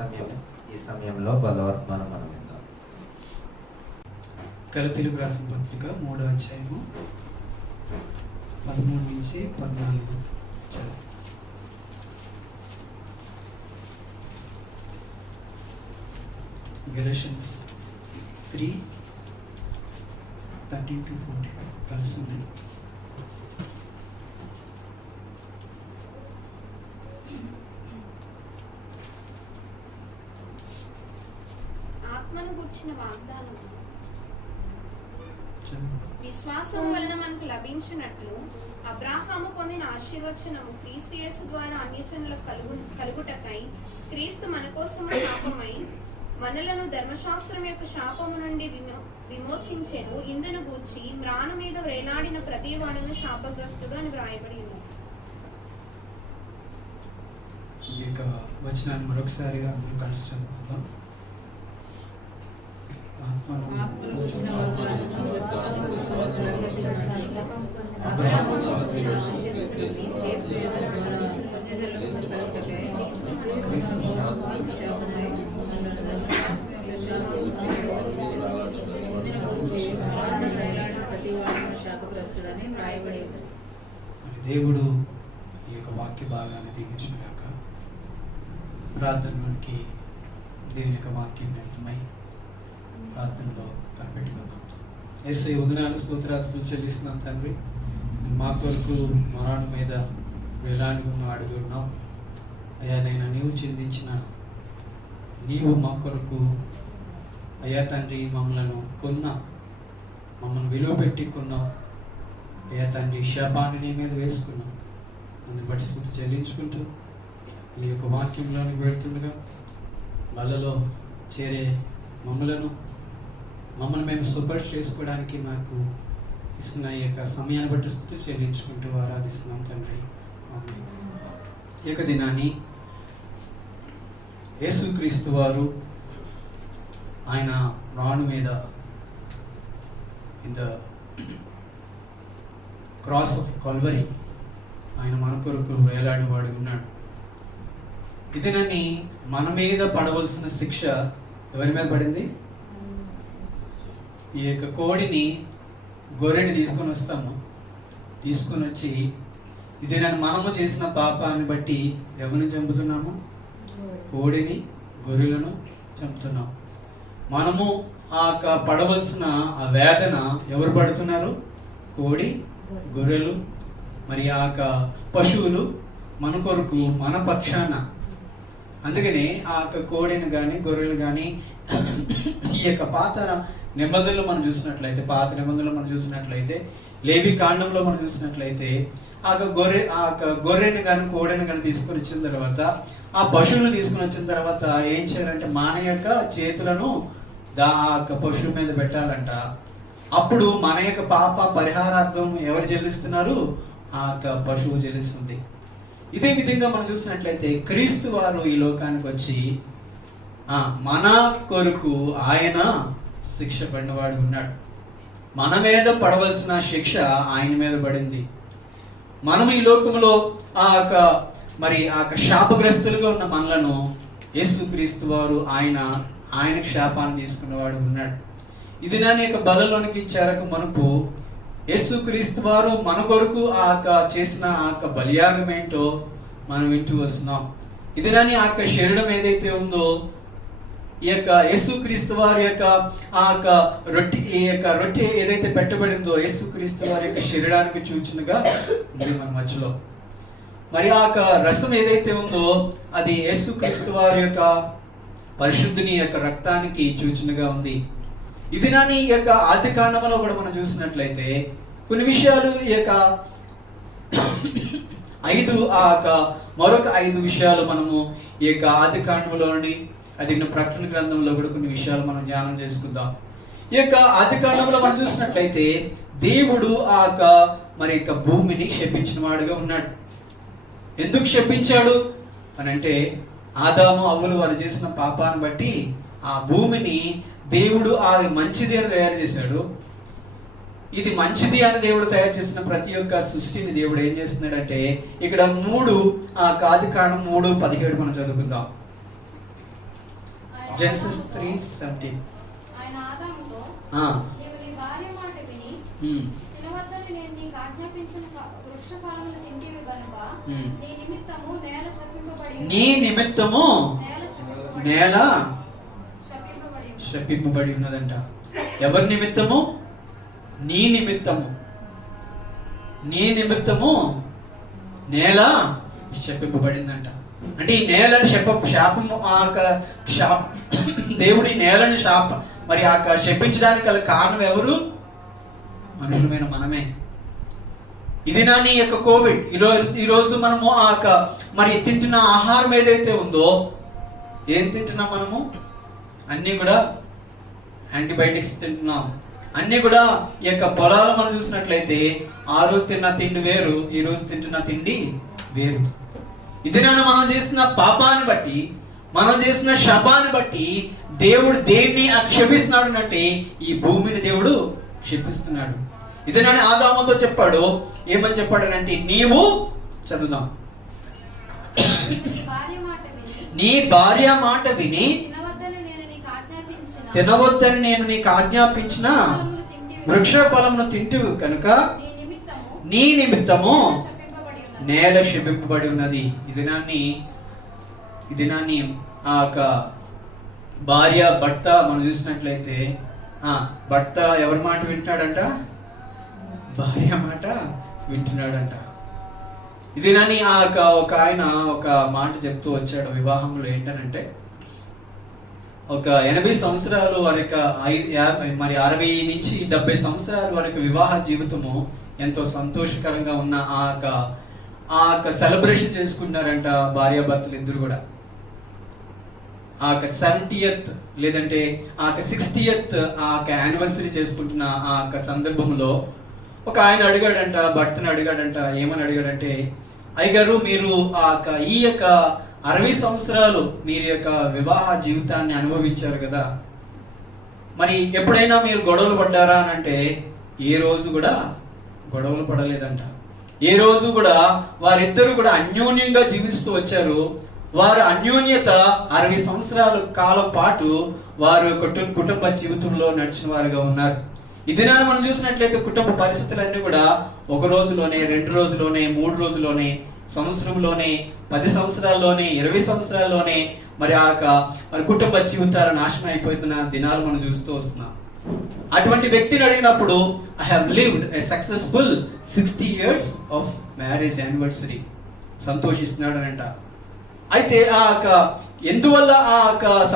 సమయంలో బలవర్తమానం మనం విందాం. గలతీయులకు రాసిన పత్రిక 3వ అధ్యాయము 13 నుంచి 14 చదువు. Galatians 3:13-14 కలిసి ఉన్నాయి. ఆత్మను గుర్చిన వాగ్దానం విశ్వాసం వలన మనకు లభించినట్లు అబ్రాహాము పొందిన ఆశీర్వచనము క్రీస్తు యేసు ద్వారా అన్యజనులకు కలుగుటకై క్రీస్తు మన కోసము శాపమై మనలను ధర్మశాస్త్రం యొక్క శాపము నుండి విమోచించెను. ఇందును గూర్చి మ్రాను మీద వేలాడిన ప్రతి వాడును శాపగ్రస్తుడు అని వ్రాయబడి ఉంది. ఈ యొక్క వచనాన్ని మరొకసారిగా అందరూ కలిసి చదువుకుందాం. దేవుడు ఈ యొక్క వాక్య భాగాన్ని దీవించుగాక. ప్రార్థనలోనికి దేవుని యొక్క వాక్యం నిమిత్తమై ప్రార్థనలో కనిపెట్టుకుందాం. యేసయ్య వందనాలు స్తోత్రాలు చెల్లిస్తున్నాం తండ్రి. మా కొరకు మరణం మీద వేలాడి ఉన్న అడుగు ఉన్నావు అయ్యా. నేను నీవు చిందించిన నీవు మా కొరకు అయ్యా తండ్రి మమ్మల్ని విలువ పెట్టి కొన్నావు అయ్యా తండ్రి. శాపాన్ని నీ మీద వేసుకున్నావు. అందుకు బట్టి స్తుతి చెల్లించుకుంటూ ఈ యొక్క వాక్యంలోనికి వెళ్తుండగా వాళ్ళలో చేరే మమ్మల్ని మేము సూపర్ చేసుకోవడానికి నాకు ఇస్తున్న ఈ యొక్క సమయాన్ని బట్టి స్తుతి చెల్లించుకుంటూ ఆరాధిస్తున్నాం తండ్రి. ఈ యొక్క దినాన్ని యేసుక్రీస్తు వారు ఆయన రాణు మీద in the cross of Calvary ఆయన మన కొరకు వేలాడివాడు ఉన్నాడు. ఇదేనని మన మీద పడవలసిన శిక్ష ఎవరి మీద పడింది? ఈ యొక్క కోడిని గొర్రెని తీసుకొని వస్తాము. తీసుకొని వచ్చి ఇదేనని మనము చేసిన పాపాన్ని బట్టి ఎవరిని చంపుతున్నాము? కోడిని గొర్రెలను చంపుతున్నాం. మనము ఆ పడవలసిన ఆ వేదన ఎవరు పడుతున్నారు? కోడి గొర్రెలు మరి ఆ పశువులు మన కొరకు మన పక్షాన. అందుకని ఆ కోడిని కానీ గొర్రెలు కానీ ఈ యొక్క పాత నిబంధనలు మనం చూసినట్లయితే లేవి కాండంలో మనం చూసినట్లయితే ఆ గొర్రెని కానీ కోడిని కానీ తీసుకొని వచ్చిన తర్వాత ఆ పశువులను తీసుకొని వచ్చిన తర్వాత ఏం చేయాలంటే మన యొక్క చేతులను ఆ పశువు మీద పెట్టాలంట. అప్పుడు మన యొక్క పాప పరిహారార్థం ఎవరు చెల్లిస్తున్నారు? ఆ పశువు చెల్లిస్తుంది. ఇదే విధంగా మనం చూసినట్లయితే క్రీస్తు వారు ఈ లోకానికి వచ్చి మన కొరకు ఆయన శిక్ష పడినవాడు ఉన్నాడు. మన మీద పడవలసిన శిక్ష ఆయన మీద పడింది. మనం ఈ లోకంలో ఆ శాపగ్రస్తులుగా ఉన్న మనలను యేసుక్రీస్తు వారు ఆయనకు శాపాన్ని తీసుకున్నవాడు ఉన్నాడు. ఇది నాని యొక్క బలలోనికి ఇచ్చారకు మనకు యేసుక్రీస్తు వారు మన కొరకు చేసిన బలియాగం ఏంటో మనం వింటూ వస్తున్నాం. ఇది నాని శరీరం ఏదైతే ఉందో ఈ యొక్క యేసుక్రీస్తు వారి యొక్క రొట్టె ఏదైతే పెట్టబడిందో యేసుక్రీస్తు వారి యొక్క శరీరానికి సూచనగా ఉంది మన మధ్యలో. మరి రసం ఏదైతే ఉందో అది యేసుక్రీస్తు వారి యొక్క పరిశుద్ధుని యొక్క రక్తానికి సూచనగా ఉంది. ఇది నాని ఈ యొక్క ఆది కాండంలో కూడా మనం చూసినట్లయితే కొన్ని విషయాలు ఈ యొక్క మరొక 5 విషయాలు మనము ఈ యొక్క ఆది కాండంలోని అది ప్రకటన గ్రంథంలో కూడా కొన్ని విషయాలు మనం ధ్యానం చేసుకుందాం. ఈ యొక్క ఆది కాండంలో మనం చూసినట్లయితే దేవుడు మరి యొక్క భూమిని శపించిన వాడుగా ఉన్నాడు. ఎందుకు శపించాడు అని అంటే ఆదాము అవ్వలు వారు చేసిన పాపాన్ని బట్టి ఆ భూమిని దేవుడు అది మంచిది అని తయారు చేశాడు. ఇది మంచిది అని దేవుడు తయారు చేసిన ప్రతి ఒక్క సృష్టిని దేవుడు ఏం చేస్తున్నాడంటే ఇక్కడ 3 ఆదికాండం 3:17 మనం చదువుకుందాం. జెనసిస్ 3:17. ఆయన ఆదాముతో, ఆ, నీవు నీ భార్య మాట విని తినవద్దని నేను నీకు ఆజ్ఞాపించిన వృక్ష ఫలములు తింటివి గనుక నీ నిమిత్తము నేల శపింపబడి నీ నిమిత్తము నేల శపింపబడి ఉన్నదంట. ఎవరి నిమిత్తము? నీ నిమిత్తము. నీ నిమిత్తము నేల శపింపబడిందంట. అంటే ఈ నేలను శాపము దేవుడి నేలను మరి శపించడానికి గల కారణం ఎవరు? మనుషులమైన మనమే. ఇది నా నీ యొక్క కోవిడ్. ఈరోజు మనము మరి తింటున్న ఆహారం ఏదైతే ఉందో, ఏం తింటున్నాం మనము? అన్నీ కూడా యాంటీబయాటిక్స్ తింటున్నాం. అన్నీ కూడా ఈ యొక్క పొలాలు మనం చూసినట్లయితే ఆ రోజు తిన్న తిండి వేరు, ఈ రోజు తింటున్న తిండి వేరు. ఇది నాన్న మనం చేసిన పాపాన్ని బట్టి, మనం చేసిన శాపాన్ని బట్టి దేవుడు దేన్ని క్షమిస్తున్నాడు అంటే ఈ భూమిని దేవుడు క్షమిస్తున్నాడు. ఇది నాన్న ఆదాముతో చెప్పాడు. ఏమని చెప్పాడనంటే, నీవు చదువుదాం, నీ భార్య మాట విని తినవద్దని నేను నీకు ఆజ్ఞాపించిన వృక్ష ఫలమును తింటివి కనుక నీ నిమిత్తము నేల శపింపబడి ఉన్నది. ఈ దినాన్ని ఆ భార్య భర్త మనం చూసినట్లయితే భర్త ఎవరి మాట వింటున్నాడంట? భార్య మాట వింటున్నాడంట. ఇది నాని ఒక ఆయన ఒక మాట చెప్తూ వచ్చాడు వివాహంలో. ఏంటనంటే, ఒక 80 సంవత్సరాల వరకు 60 నుంచి 70 సంవత్సరాల వరకు వివాహ జీవితము ఎంతో సంతోషకరంగా ఉన్న ఆ సెలబ్రేషన్ చేసుకుంటారంట భార్యాభర్తలు ఇద్దరు కూడా. 70th లేదంటే 60th యానివర్సరీ చేసుకుంటున్న సందర్భంలో ఒక ఆయన అడిగాడంట, భర్తను అడిగాడంట. ఏమని అడిగాడంటే, అయ్యగారు మీరు ఈ యొక్క 60 సంవత్సరాలు మీరు యొక్క వివాహ జీవితాన్ని అనుభవించారు కదా, మరి ఎప్పుడైనా మీరు గొడవలు పడ్డారా అని అంటే, ఏ రోజు కూడా గొడవలు పడలేదంట. ఏ రోజు కూడా వారిద్దరు కూడా అన్యోన్యంగా జీవిస్తూ వచ్చారు. వారు అన్యోన్యత 60 సంవత్సరాల కాలం పాటు వారు కుటుంబ జీవితంలో నడిచిన వారుగా ఉన్నారు. ఈ దినాన్ని మనం చూసినట్లయితే కుటుంబ పరిస్థితులన్నీ కూడా ఒక రోజులోనే, 2 రోజులోనే, 3 రోజులోనే, సంవత్సరంలోనే, 10 సంవత్సరాల్లోనే, 20 సంవత్సరాల్లోనే మరి కుటుంబ జీవితాలు నాశనం అయిపోతున్న దినాలు మనం చూస్తూ వస్తున్నాం. అటువంటి వ్యక్తిని అడిగినప్పుడు, I have lived a successful 60 years of marriage anniversary సంతోషిస్తున్నాడు అంట. అయితే ఎందువల్ల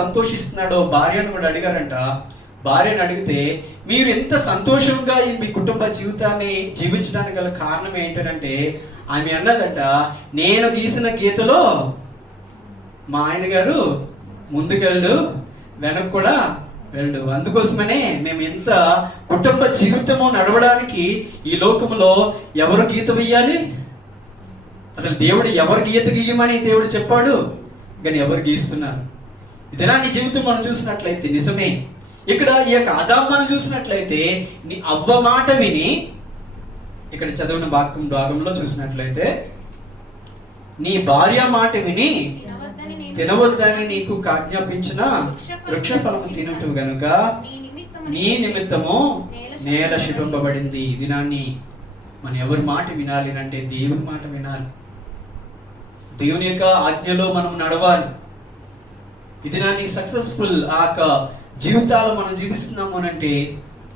సంతోషిస్తున్నాడో భార్యను కూడా అడిగారంట. భార్యను అడిగితే, మీరు ఎంత సంతోషంగా మీ కుటుంబ జీవితాన్ని జీవించడానికి గల కారణం ఏంటంటే, ఆమె అన్నదంట, నేను గీసిన గీతలో మా ఆయన గారు ముందుకెళ్ళు, వెనక్కి కూడా వెళ్ళు. అందుకోసమనే మేము ఎంత కుటుంబ జీవితము నడవడానికి ఈ లోకంలో ఎవరు గీత వేయాలి? అసలు దేవుడు ఎవరు గీత గీయమని దేవుడు చెప్పాడు, కానీ ఎవరు గీస్తున్నారు? ఇదేనా నీ జీవితం మనం చూసినట్లయితే నిజమే. ఇక్కడ ఈ యొక్క ఆదాము మనం చూసినట్లయితే నీ అవ్వ మాట విని, ఇక్కడ చదివిన భాగంలో చూసినట్లయితే, నీ భార్య మాట విని తినవద్దని నీకు ఆజ్ఞాపించిన వృక్ష ఫలము తినట్టు గనుక నీ నిమిత్తము నేల శపింపబడింది. ఈ దినాన్ని మనం ఎవరి మాట వినాలి అంటే దేవుని మాట వినాలి. దేవుని యొక్క ఆజ్ఞలో మనం నడవాలి. ఈ దినాన్ని సక్సెస్ఫుల్ జీవితాలు మనం జీవిస్తున్నాము అంటే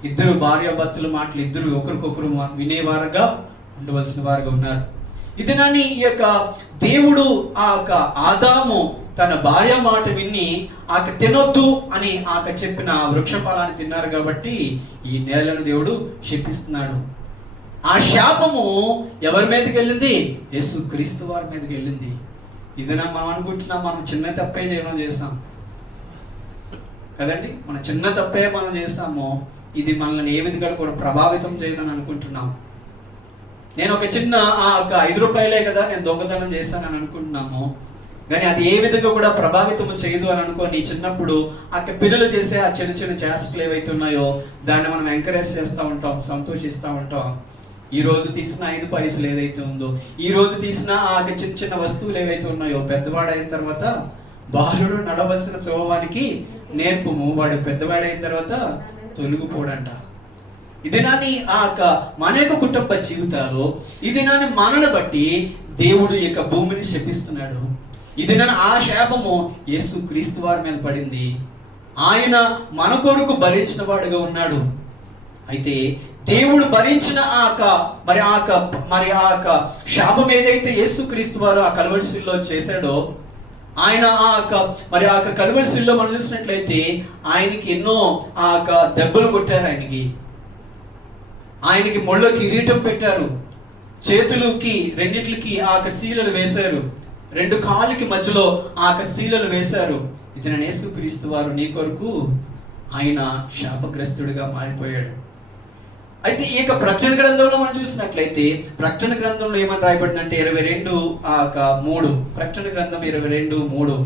ఇద్దరు భార్యాభర్తల మాటలు ఇద్దరు ఒకరికొకరు వినేవారుగా ఉండవలసిన వారుగా ఉన్నారు. ఈ దినాన్ని ఈ యొక్క దేవుడు ఆదాము తన భార్య మాట విని తినొద్దు అని చెప్పిన వృక్ష ఫలాన్ని తిన్నారు కాబట్టి ఈ నేలను దేవుడు శపిస్తున్నాడు. ఆ శాపము ఎవరి మీదకి వెళ్ళింది? యేసుక్రీస్తు వారి మీదకి వెళ్ళింది. ఇదినా మనం అనుకుంటున్నాం మనం చిన్న తప్పే చేసాం కదండి. మన చిన్న తప్పే మనం చేస్తాము, ఇది మనల్ని ఏ విధంగా కూడా ప్రభావితం చేయదని అనుకుంటున్నాం. నేను ఒక చిన్న 5 రూపాయలే కదా నేను దొంగతనం చేస్తానని అనుకుంటున్నాము, కానీ అది ఏ విధంగా కూడా ప్రభావితం చేయదు అని అనుకోని చిన్నప్పుడు పిల్లలు చేసే ఆ చిన్న చిన్న చేష్టలు ఏవైతే ఉన్నాయో దాన్ని మనం ఎంకరేజ్ చేస్తూ ఉంటాం, సంతోషిస్తూ ఉంటాం. ఈ రోజు తీసిన 5 పైసలు ఏదైతే ఉందో, ఈ రోజు తీసిన చిన్న చిన్న వస్తువులు ఏవైతే ఉన్నాయో, పెద్దవాడు అయిన తర్వాత బాలుడు నడవలసిన త్రోవానికి నేర్పుము, వాడు పెద్దవాడైన తర్వాత తొలగిపోడంట. ఈ దినాన్ని మన యొక్క కుటుంబ జీవితాలు ఈ దినాన్ని మనను బట్టి దేవుడు ఈ యొక్క భూమిని శపిస్తున్నాడు. ఈ దినాన్ని ఆ శాపము యేసు క్రీస్తు వారి మీద పడింది. ఆయన మన కొరకు భరించిన వాడుగా ఉన్నాడు. అయితే దేవుడు భరించిన మరి శాపం ఏదైతే యేసు క్రీస్తు వారు ఆ కల్వరిశిల్లో చేశాడో, ఆయన మరి కల్వరిశిల్లో మనం చూసినట్లయితే ఆయనకి ఎన్నో దెబ్బలు కొట్టారు. ఆయనకి ముళ్ళ కిరీటం పెట్టారు, చేతులకి రెండిట్లకి శీలలు వేశారు, రెండు కాళ్ళకి మధ్యలో శీలలు వేశారు. ఇది నేను యేసుక్రీస్తు వారు నీ కొరకు ఆయన శాపగ్రస్తుడిగా మారిపోయాడు. అయితే ఈ యొక్క ప్రకటన గ్రంథంలో మనం చూసినట్లయితే ప్రకటన గ్రంథంలో ఏమని రాయబడిందంటే 22:3 ప్రకటన గ్రంథం 22:3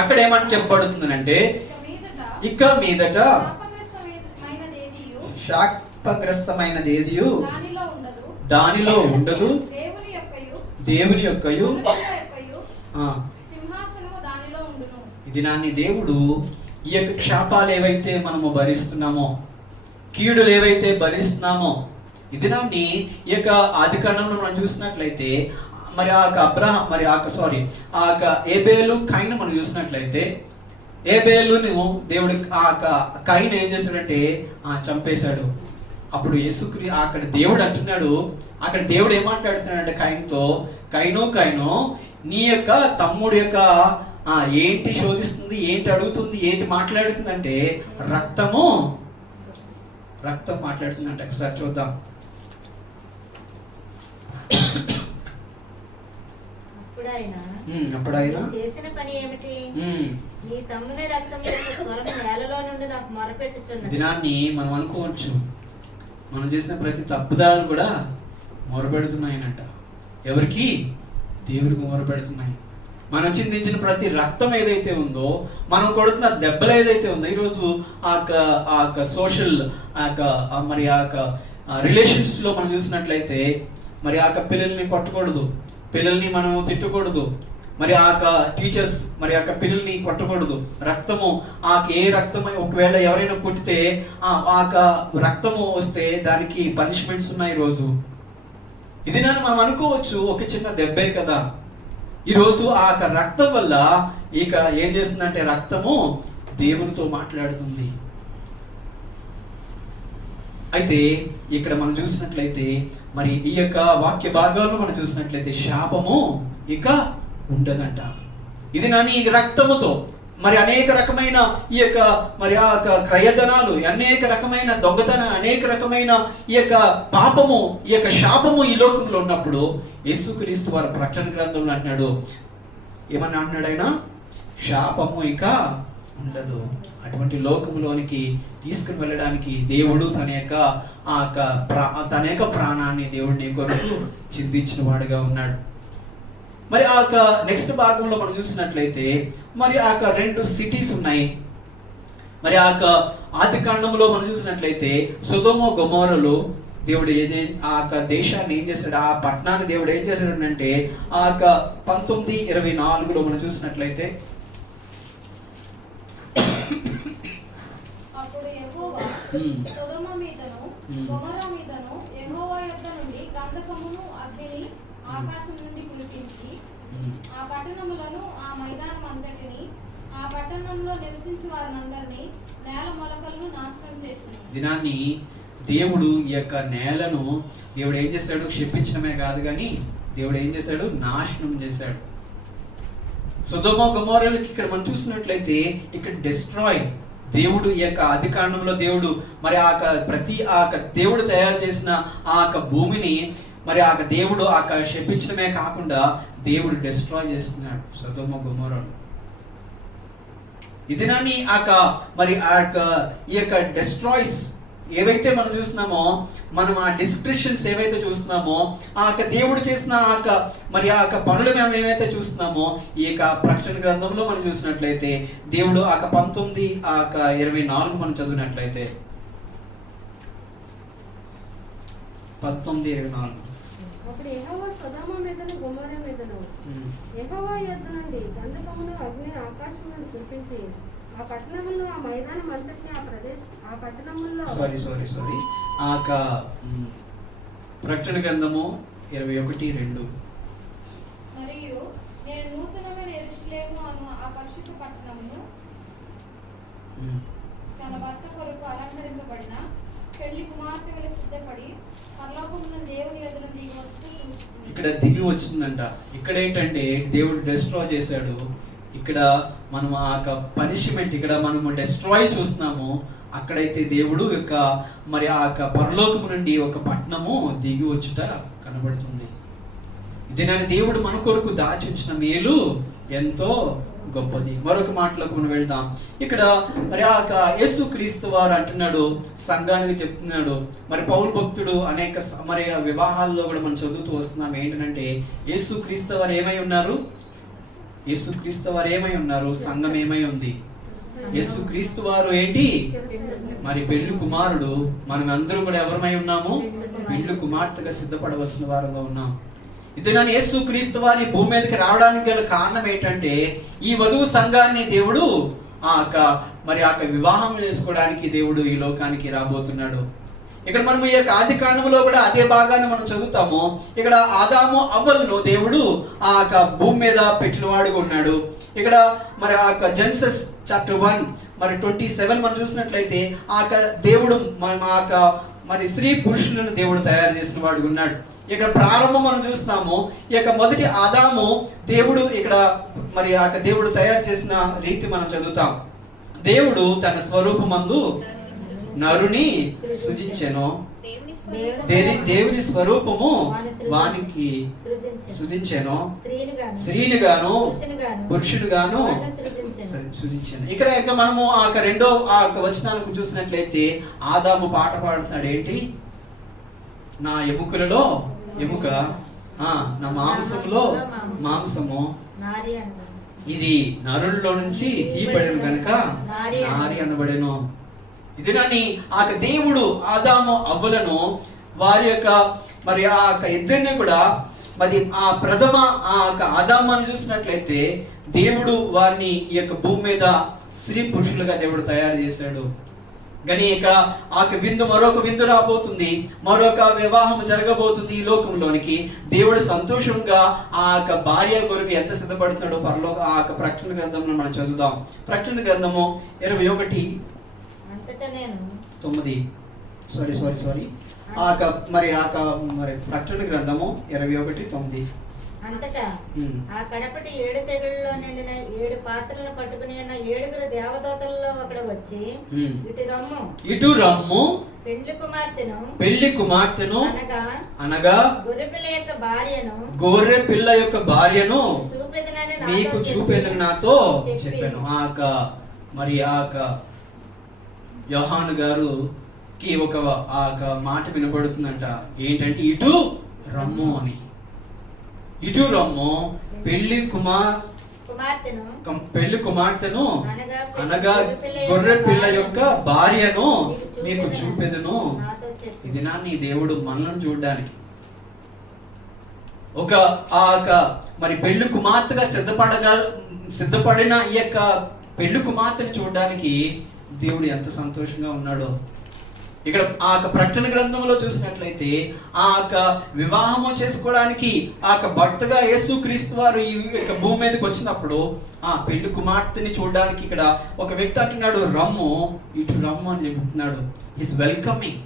అక్కడ ఏమని చెప్పబడుతుందంటే, ఇక మీదట శాపగ్రస్తమైనది ఏదియు దానిలో ఉండదు, దేవుని యొక్కయు ఇది నాన్ని దేవుడు ఈ యొక్క శాపాలు ఏవైతే మనము భరిస్తున్నామో, కీడులు ఏవైతే భరిస్తున్నామో, ఇది నాన్ని ఈ యొక్క ఆదికాండంలో మనం చూసినట్లయితే మరి ఏబేలు కైను మనం చూసినట్లయితే, ఏబేలును దేవుడు కైను ఏం చేశాడంటే చంపేశాడు. అప్పుడు అక్కడ దేవుడు అంటున్నాడు, అక్కడ దేవుడు ఏమాట్లాడుతున్నాడంటే కైన్తో, కైను నీ యొక్క తమ్ముడు యొక్క ఏంటి శోధిస్తుంది, ఏంటి అడుగుతుంది, ఏంటి మాట్లాడుతుంది అంటే రక్తం మాట్లాడుతుందంట. ఒకసారి చూద్దాం. అప్పుడు ఆయన చేసిన పని ఏమిటి? నీ తమ్ముని రక్తం యొక్క స్వరం నేలలో నుండి నాకు మొరపెట్టుచున్నది. దినాన్ని మనం అనుకోవచ్చు, మనం చేసిన ప్రతి తప్పుదాలు కూడా మొరపెడుతున్నాయనంట. ఎవరికి? దేవుడికి మొరపెడుతున్నాయి. మనం చిందించిన ప్రతి రక్తం ఏదైతే ఉందో, మనం కొడుతున్న దెబ్బలు ఏదైతే ఉందో, ఈరోజు సోషల్ మరి రిలేషన్స్ లో మనం చూసినట్లయితే మరి పిల్లల్ని కొట్టకూడదు, పిల్లల్ని మనం తిట్టకూడదు, మరి టీచర్స్ మరి పిల్లల్ని కొట్టకూడదు. రక్తము ఏ రక్తం ఒకవేళ ఎవరైనా కొట్టితే రక్తము వస్తే దానికి పనిష్మెంట్స్ ఉన్నాయి ఈరోజు. ఇది మనం అనుకోవచ్చు ఒక చిన్న దెబ్బే కదా. ఈరోజు రక్తం వల్ల ఇక ఏం చేస్తుందంటే రక్తము దేవునితో మాట్లాడుతుంది. అయితే ఇక్కడ మనం చూసినట్లయితే మరి ఈ యొక్క వాక్య భాగాలను మనం చూసినట్లయితే శాపము ఇక ఉండదంట. ఇది నాని రక్తముతో మరి అనేక రకమైన ఈ యొక్క మరి క్రయధనాలు, అనేక రకమైన దొంగతనాలు, అనేక రకమైన ఈ యొక్క పాపము, ఈ యొక్క శాపము ఈ లోకంలో ఉన్నప్పుడు యేసుక్రీస్తు వారు ప్రకటన గ్రంథంలో అంటున్నాడు, ఏమని అంటున్నాడు ఆయన? శాపము ఇక ఉండదు. అటువంటి లోకంలోనికి తీసుకుని వెళ్ళడానికి దేవుడు తన యొక్క ప్రాణాన్ని దేవుడిని కొరకు చిందించిన వాడుగా ఉన్నాడు. మరి నెక్స్ట్ భాగంలో మనం చూసినట్లయితే మరి 2 సిటీస్ ఉన్నాయి. మరి ఆదికాండంలో మనం చూసినట్లయితే సొదొమ గొమొరలో దేవుడు దేశాన్ని ఏం చేశాడు, ఆ పట్టణాన్ని దేవుడు ఏం చేశాడు అంటే 19:24 మనం చూసినట్లయితే, అప్పుడు యెహోవా సొదొమ మీదను గొమొర్రా మీదను యెహోవా యొద్ద నుండి గంధకమును అగ్నిని ఆకాశం నుండి కురిపించి ఆ పట్టణములను, ఆ మైదానం అంతటిని, ఆ పట్టణంలో నివసించు వారందరినీ, నేల మొలకలను నాశనం చేశాడు. దినాన్ని దేవుడు ఈ యొక్క నేలను దేవుడు ఏం చేశాడు? క్షమించడమే కాదు కానీ దేవుడు ఏం చేశాడు? నాశనం చేశాడు. సొదొమ గొమొర్రాలకి ఇక్కడ మనం చూసినట్లయితే ఇక్కడ డిస్ట్రాయ్. దేవుడు ఈ యొక్క ఆదికాండంలో దేవుడు మరి ప్రతి దేవుడు తయారు చేసిన భూమిని మరి దేవుడు శపించడమే కాకుండా దేవుడు డిస్ట్రాయ్ చేస్తున్నాడు సొదొమ గొమొర్రాను. ఇది నాని మరి ఈ యొక్క డిస్ట్రాయ్స్ ఏవైతే మనం చూస్తున్నామో, మనం డిస్క్రిప్షన్స్ ఏవైతే చూస్తున్నామో, దేవుడు చేసిన మరి పనులు మేము ఏవైతే చూస్తున్నామో, ఈ యొక్క ప్రకటన గ్రంథంలో మనం చూసినట్లయితే దేవుడు 19:24 మనం చదివినట్లయితే 19:24 అప్పుడు యెహోవా సొదొమ మీదను గొమొర్రా మీదను యెహోవా యొద్ద నుండి గంధకమును అగ్నిని ఆకాశం నుండి కురిపించి ఆ పట్టణములో ఆ మైదానం అంతటిని ఆ పట్టణములో సారీ ఆ యొక్క ప్రకటన గ్రంథము 21:2. మరియు నేను నూతనమైన యెరూషలేము అను ఆ పరిశుద్ధ పట్టణమును తన భర్త కొరకు అలంకరింపబడిన పెళ్లి కుమార్తె వలె సిద్ధపడి పరలోకమున దేవుని ఎదురు దిగి వచ్చి చూస్తుంది. ఇక్కడ దిగి వచ్చిందంట. ఇక్కడ ఏంటంటే దేవుడు డెస్ట్రాయ్ చేశాడు. ఇక్కడ మనం ఆ యొక్క పనిష్మెంట్, ఇక్కడ మనము డెస్ట్రాయ్ చూస్తున్నాము. అక్కడైతే దేవుడు యొక్క మరి ఆ యొక్క పరలోకము నుండి ఒక పట్టణము దిగి వచ్చుట కనబడుతుంది. ఇది నేను దేవుడు మన కొరకు దాచించిన మేలు ఎంతో గొప్పది. మరొక మాటలోకి మనం వెళ్దాం. ఇక్కడ మరి ఆ యేసు క్రీస్తు వారు అంటున్నాడు, సంఘానికి చెప్తున్నాడు. మరి పౌలు భక్తుడు అనేక మరి వివాహాల్లో కూడా మనం చదువుతూ వస్తున్నాం. ఏంటంటే యేసు క్రీస్తు వారు ఏమై ఉన్నారు? యేసు క్రీస్తు వారు ఏమై ఉన్నారు? సంఘం ఏమై ఉంది? యేసు క్రీస్తు వారు ఏంటి? మరి పెళ్లి కుమారుడు. మనం అందరూ కూడా ఎవరమై ఉన్నాము? పెళ్లి కుమార్తెగా సిద్ధపడవలసిన వారంగా ఉన్నాం. ఇది నన్ను యేసు క్రీస్తు వారి భూమి మీదకి రావడానికి గల కారణం ఏంటంటే ఈ వధువు సంఘాన్ని దేవుడు మరి ఆ వివాహం చేసుకోవడానికి దేవుడు ఈ లోకానికి రాబోతున్నాడు. ఇక్కడ మనం ఈ యొక్క ఆది కాండంలో కూడా అదే భాగాన్ని మనం చదువుతాము. ఇక్కడ ఆదాము అవ్వలను దేవుడు ఆ భూమి మీద పెట్టిన వాడుగా ఉన్నాడు. ఇక్కడ మరి ఆ జెనసిస్ చాప్టర్ 1 మరి 27 మనం చూసినట్లయితే ఆ దేవుడు మరి స్త్రీ పురుషులను దేవుడు తయారు చేసిన వాడుగా ఉన్నాడు. ఇక్కడ ప్రారంభం మనం చూస్తాము. ఈ యొక్క మొదటి ఆదాము దేవుడు ఇక్కడ మరి ఆ దేవుడు తయారు చేసిన రీతి మనం చదువుతాం. దేవుడు తన స్వరూపమందు నరుని సృజించెను. దేవుని స్వరూపము వానికి సృజించెను. స్త్రీని గాను పురుషుడు గాను సృజించాను. ఇక్కడ ఇంకా మనము ఆ రెండో ఆ వచనాలకు చూసినట్లయితే ఆదాము పాట పాడుతున్నాడు. ఏంటి? నా ఎముకలలో ఎముక, నా మాంసంలో మాంసము, ఇది నరుల్లో నుంచి తీయబడెను గనుక నారి అనబడెను. ఇది నన్ను ఆ దేవుడు ఆదాము అవ్వలను వారి యొక్క మరి ఆ ఇద్దరిని కూడా మరి ఆ ప్రథమ ఆ ఆదామును చూసినట్లయితే దేవుడు వారిని ఈ యొక్క భూమి మీద స్త్రీ పురుషులుగా దేవుడు తయారు చేశాడు. కానీ ఇక ఆ విందు మరొక విందు రాబోతుంది, మరొక వివాహం జరగబోతుంది ఈ లోకంలోనికి. దేవుడు సంతోషంగా ఆ భార్య కొరకు ఎంత సిద్ధపడుతున్నాడో పరలోక ఆ ప్రకటన గ్రంథంలో మనం చదువుదాం. ప్రకటన గ్రంథము 21:9 సారీ మరి ప్రకటన గ్రంథము 21:9. అంతటా ఆ కడపటి 7 తెగుళ్ళలో నిండిన 7 పాత్రలను పట్టుకుని ఉన్న 7 దేవదూతలలో ఒకడు వచ్చి ఇటు రమ్ము పెళ్లి కుమార్తెను అనగా గొర్రె పిల్ల యొక్క భార్యను మీకు చూపేదని నాతో చెప్పాను. మరి యోహాను గారుకి ఒక మాట వినబడుతుందంట. ఏంటంటే ఇటు రమ్ము అని. ఇటు రమ్ము పెళ్లి కుమార్తెను అనగా గొర్రె పిల్ల యొక్క భార్యను మీకు చూపెదను. ఇది నీ దేవుడు మనల్ని చూడడానికి ఒక మరి పెళ్లి కుమార్తెగా సిద్ధపడిన ఈ యొక్క పెళ్లి కుమార్తెను చూడడానికి దేవుడు ఎంత సంతోషంగా ఉన్నాడో. ఇక్కడ ఆ ప్రకటన గ్రంథంలో చూసినట్లయితే ఆ వివాహము చేసుకోవడానికి ఆ భర్తగా యేసు క్రీస్తు వారు ఈ యొక్క భూమి మీదకి వచ్చినప్పుడు ఆ పెళ్లి కుమార్తెని చూడడానికి ఇక్కడ ఒక వ్యక్తి అంటున్నాడు, రమ్ము ఇటు రమ్ము అని చెప్తున్నాడు. Is welcoming.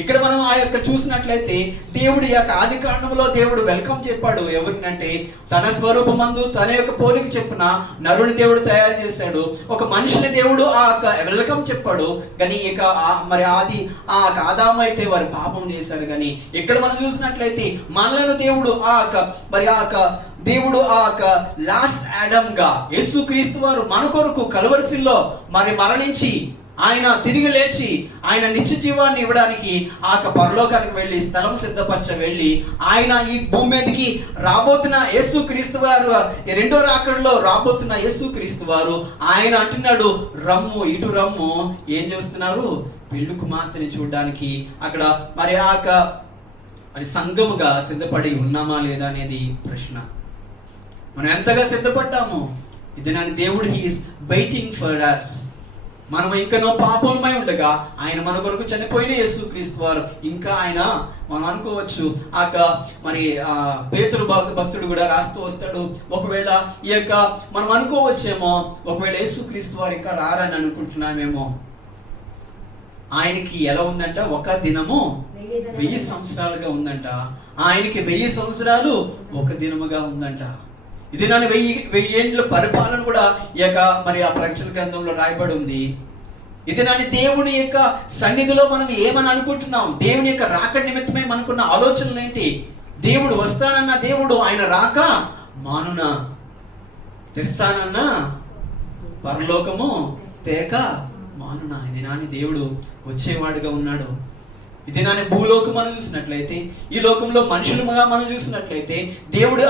ఇక్కడ మనం ఆ యొక్క చూసినట్లయితే దేవుడు ఈ యొక్క ఆది కాండంలో దేవుడు వెల్కమ్ చెప్పాడు. ఎవరినంటే తన స్వరూపమందు తన యొక్క పోలిక చెప్పున నరుని దేవుడు తయారు చేశాడు. ఒక మనిషిని దేవుడు ఆ వెల్కమ్ చెప్పాడు. కానీ ఇక మరి ఆదాము అయితే వారు పాపం చేశారు. కానీ ఇక్కడ మనం చూసినట్లయితే మనలను దేవుడు దేవుడు లాస్ట్ ఆడమ్ గా యేసుక్రీస్తు వారు మన కొరకు కలువరిసిల్లో మరి మరణించి ఆయన తిరిగి లేచి ఆయన నిత్య జీవాన్ని ఇవ్వడానికి ఆ పరలోకానికి వెళ్ళి స్థలం సిద్ధపరచ వెళ్ళి ఆయన ఈ భూమి మీదకి రాబోతున్న యేసుక్రీస్తు వారు రెండో రాకడలో రాబోతున్న యేసుక్రీస్తు వారు ఆయన అంటున్నాడు, రమ్ము ఇటు రమ్ము. ఏం చేస్తున్నారు? పెళ్లి కుమార్తెని చూడడానికి అక్కడ మరి మరి సంఘముగా సిద్ధపడి ఉన్నామా లేదా అనేది ప్రశ్న. మనం ఎంతగా సిద్ధపడ్డాము? ఇది నా దేవుడు హీఈస్ వెయిటింగ్ ఫర్ us. మనం ఇంకనో పాపమై ఉండగా ఆయన మన కొరకు చనిపోయిన యేసుక్రీస్తు వారు ఇంకా ఆయన మనం అనుకోవచ్చు మరి పేతురు భక్తుడు కూడా రాస్తూ వస్తాడు, ఒకవేళ ఈ యొక్క మనం అనుకోవచ్చేమో ఒకవేళ యేసుక్రీస్తు వారు ఇంకా రారని అనుకుంటున్నామేమో. ఆయనకి ఎలా ఉందంట, ఒక దినము 1000 సంవత్సరాలుగా ఉందంట. ఆయనకి 1000 సంవత్సరాలు ఒక దినముగా ఉందంట. ఇది నన్ను 1000 ఏండ్ల పరిపాలన కూడా ఈ యొక్క మరి ఆ ప్రకటన గ్రంథంలో రాయబడి ఉంది. ఇది నన్ను దేవుని యొక్క సన్నిధిలో మనం ఏమని అనుకుంటున్నాం, దేవుని యొక్క రాకడ నిమిత్తమే మనకున్న ఆలోచనలు ఏంటి? దేవుడు వస్తానన్న దేవుడు ఆయన రాక మానునా, తెస్తానన్న పరలోకము తేక మానునా. ఇది నాని దేవుడు వచ్చేవాడుగా ఉన్నాడు. ఇది నాని భూలోకం మనం చూసినట్లయితే, ఈ లోకంలో మనుషులుగా మనం చూసినట్లయితే, దేవుడు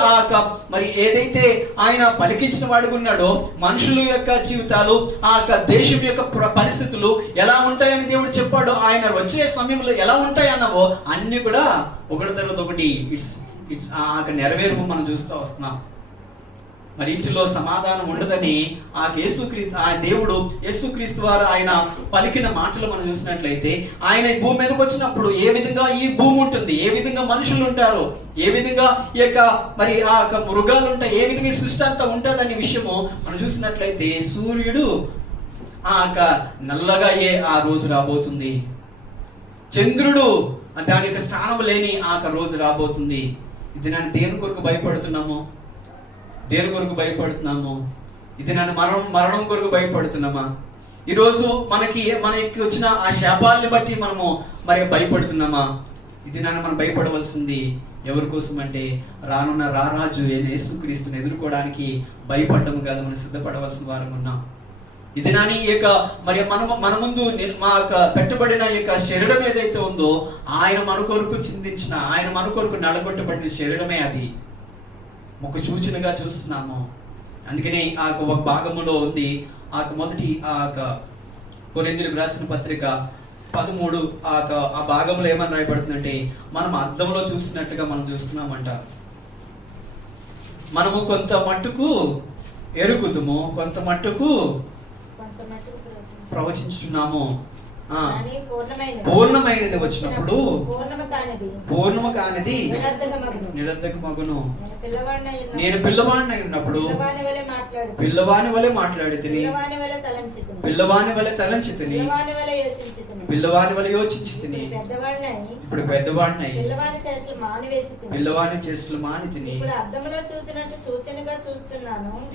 మరి ఏదైతే ఆయన పలికించిన వాడిగా ఉన్నాడో మనుషుల యొక్క జీవితాలు, దేశం యొక్క పరిస్థితులు ఎలా ఉంటాయని దేవుడు చెప్పాడో, ఆయన వచ్చే సమయంలో ఎలా ఉంటాయన్నవో అన్ని కూడా ఒకటి తర్వాత ఒకటి ఇట్స్ నెరవేర్పు మనం చూస్తూ వస్తున్నాం. మరి ఇంటిలో సమాధానం ఉండదని దేవుడు యేసుక్రీస్తు వారు ఆయన పలికిన మాటలు మనం చూసినట్లయితే, ఆయన ఈ భూమి మీదకి వచ్చినప్పుడు ఏ విధంగా ఈ భూమి ఉంటుంది, ఏ విధంగా మనుషులు ఉంటారు, ఏ విధంగా ఈ యొక్క మరి మృగాలు ఉంటాయి, ఏ విధంగా ఈ సృష్టి అంతా ఉంటుందనే విషయము మనం చూసినట్లయితే, సూర్యుడు నల్లగా ఆ రోజు రాబోతుంది, చంద్రుడు దాని యొక్క స్థానం లేని రోజు రాబోతుంది. ఇది నన్ను దేని కొరకు భయపడుతున్నాము, దేని కొరకు భయపడుతున్నాము? ఇది నన్ను మరణం కొరకు భయపడుతున్నామా? ఈరోజు మనకి వచ్చిన ఆ శాపాలని బట్టి మనము మరి భయపడుతున్నామా? ఇది నన్ను మనం భయపడవలసింది ఎవరి కోసం అంటే, రానున్న రారాజు యేసుక్రీస్తుని ఎదుర్కోవడానికి భయపడము కాదు, మనం సిద్ధపడవలసిన వారం ఉన్నాం. ఇది నాని ఈ యొక్క మరి మన ముందు మా పెట్టబడిన ఈ యొక్క శరీరం ఏదైతే ఉందో, ఆయన మన కొరకు చిందించిన, ఆయన మన కొరకు నలగొట్టబడిన శరీరమే అది. ఒక సూచనగా చూస్తున్నాము. అందుకని ఒక భాగములో ఉంది, మొదటి కొరింథీయులకు రాసిన పత్రిక 13 ఆ భాగంలో ఏమని రాయబడుతుందంటే, మనం అద్దంలో చూసినట్టుగా మనం చూస్తున్నామంట. మనము కొంత మట్టుకు ఎరుగుదుము, కొంత మట్టుకు ప్రవచించున్నాము. పూర్ణమైనది వచ్చినప్పుడు పూర్ణము కానిది నిరర్ధక మగును. నేను పిల్లవాడినై ఉన్నప్పుడు పిల్లవాని వలె మాట్లాడి తిని, పిల్లవాని వలె తలంచి తిని, పిల్లవాని వలె యోచించి తిని, ఇప్పుడు పెద్దవాడినై పిల్లవాని చేష్టలు మాని తిని,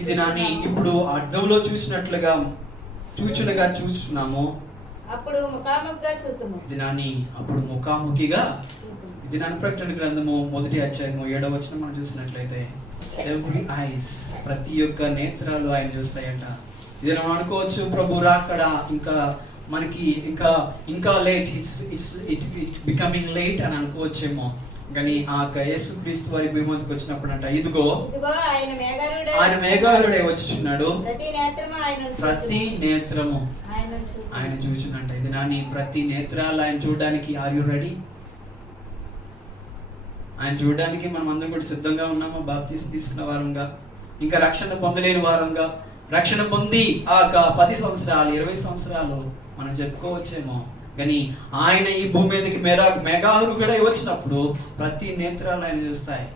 ఇది నాని ఇప్పుడు అద్దంలో చూసినట్లుగా చూస్తున్నాము. అప్పుడు ముఖాముఖిగా చూద్దాము. ఇది నాని అప్పుడు ముఖాముఖిగా. ఇది నాని ప్రకటన గ్రంథము 1వ అధ్యాయము 7వ వచనం మనం చూసినట్లయితే, ఎవ్రీ ఐస్, ప్రతి ఒక్క నేత్రాలు ఆయన చూస్తాయంట. ఇది మనం అనుకోవచ్చు, ప్రభు రాకడ ఇంకా మనకి ఇంకా లేట్, ఇట్ బికమింగ్ లేట్ అని అనుకోవచ్చేమో. కానీ యేసుక్రీస్తు వారి భూమికి వచ్చినప్పుడు అంట, ఇదిగో ఆయన మేఘారుడే వచ్చుచున్నాడు, ప్రతి నేత్రము ఆయన చూచునంట. ఇది నాని ప్రతి నేత్రాలు ఆయన చూడడానికి ఆర్ యు రెడీ? ఆయన చూడడానికి మనం అందరం కూడా సిద్ధంగా ఉన్నామా? బాప్తిసం తీసుకున్న వారంగా, ఇంకా రక్షణ పొందలేని వారంగా, రక్షణ పొంది 10 సంవత్సరాలు 20 సంవత్సరాలు మనం చెప్పుకోవచ్చేమో. కానీ ఆయన ఈ భూమి మీదకి మేఘారుడే వచ్చినప్పుడు ప్రతి నేత్రాలు ఆయన చూస్తాయి.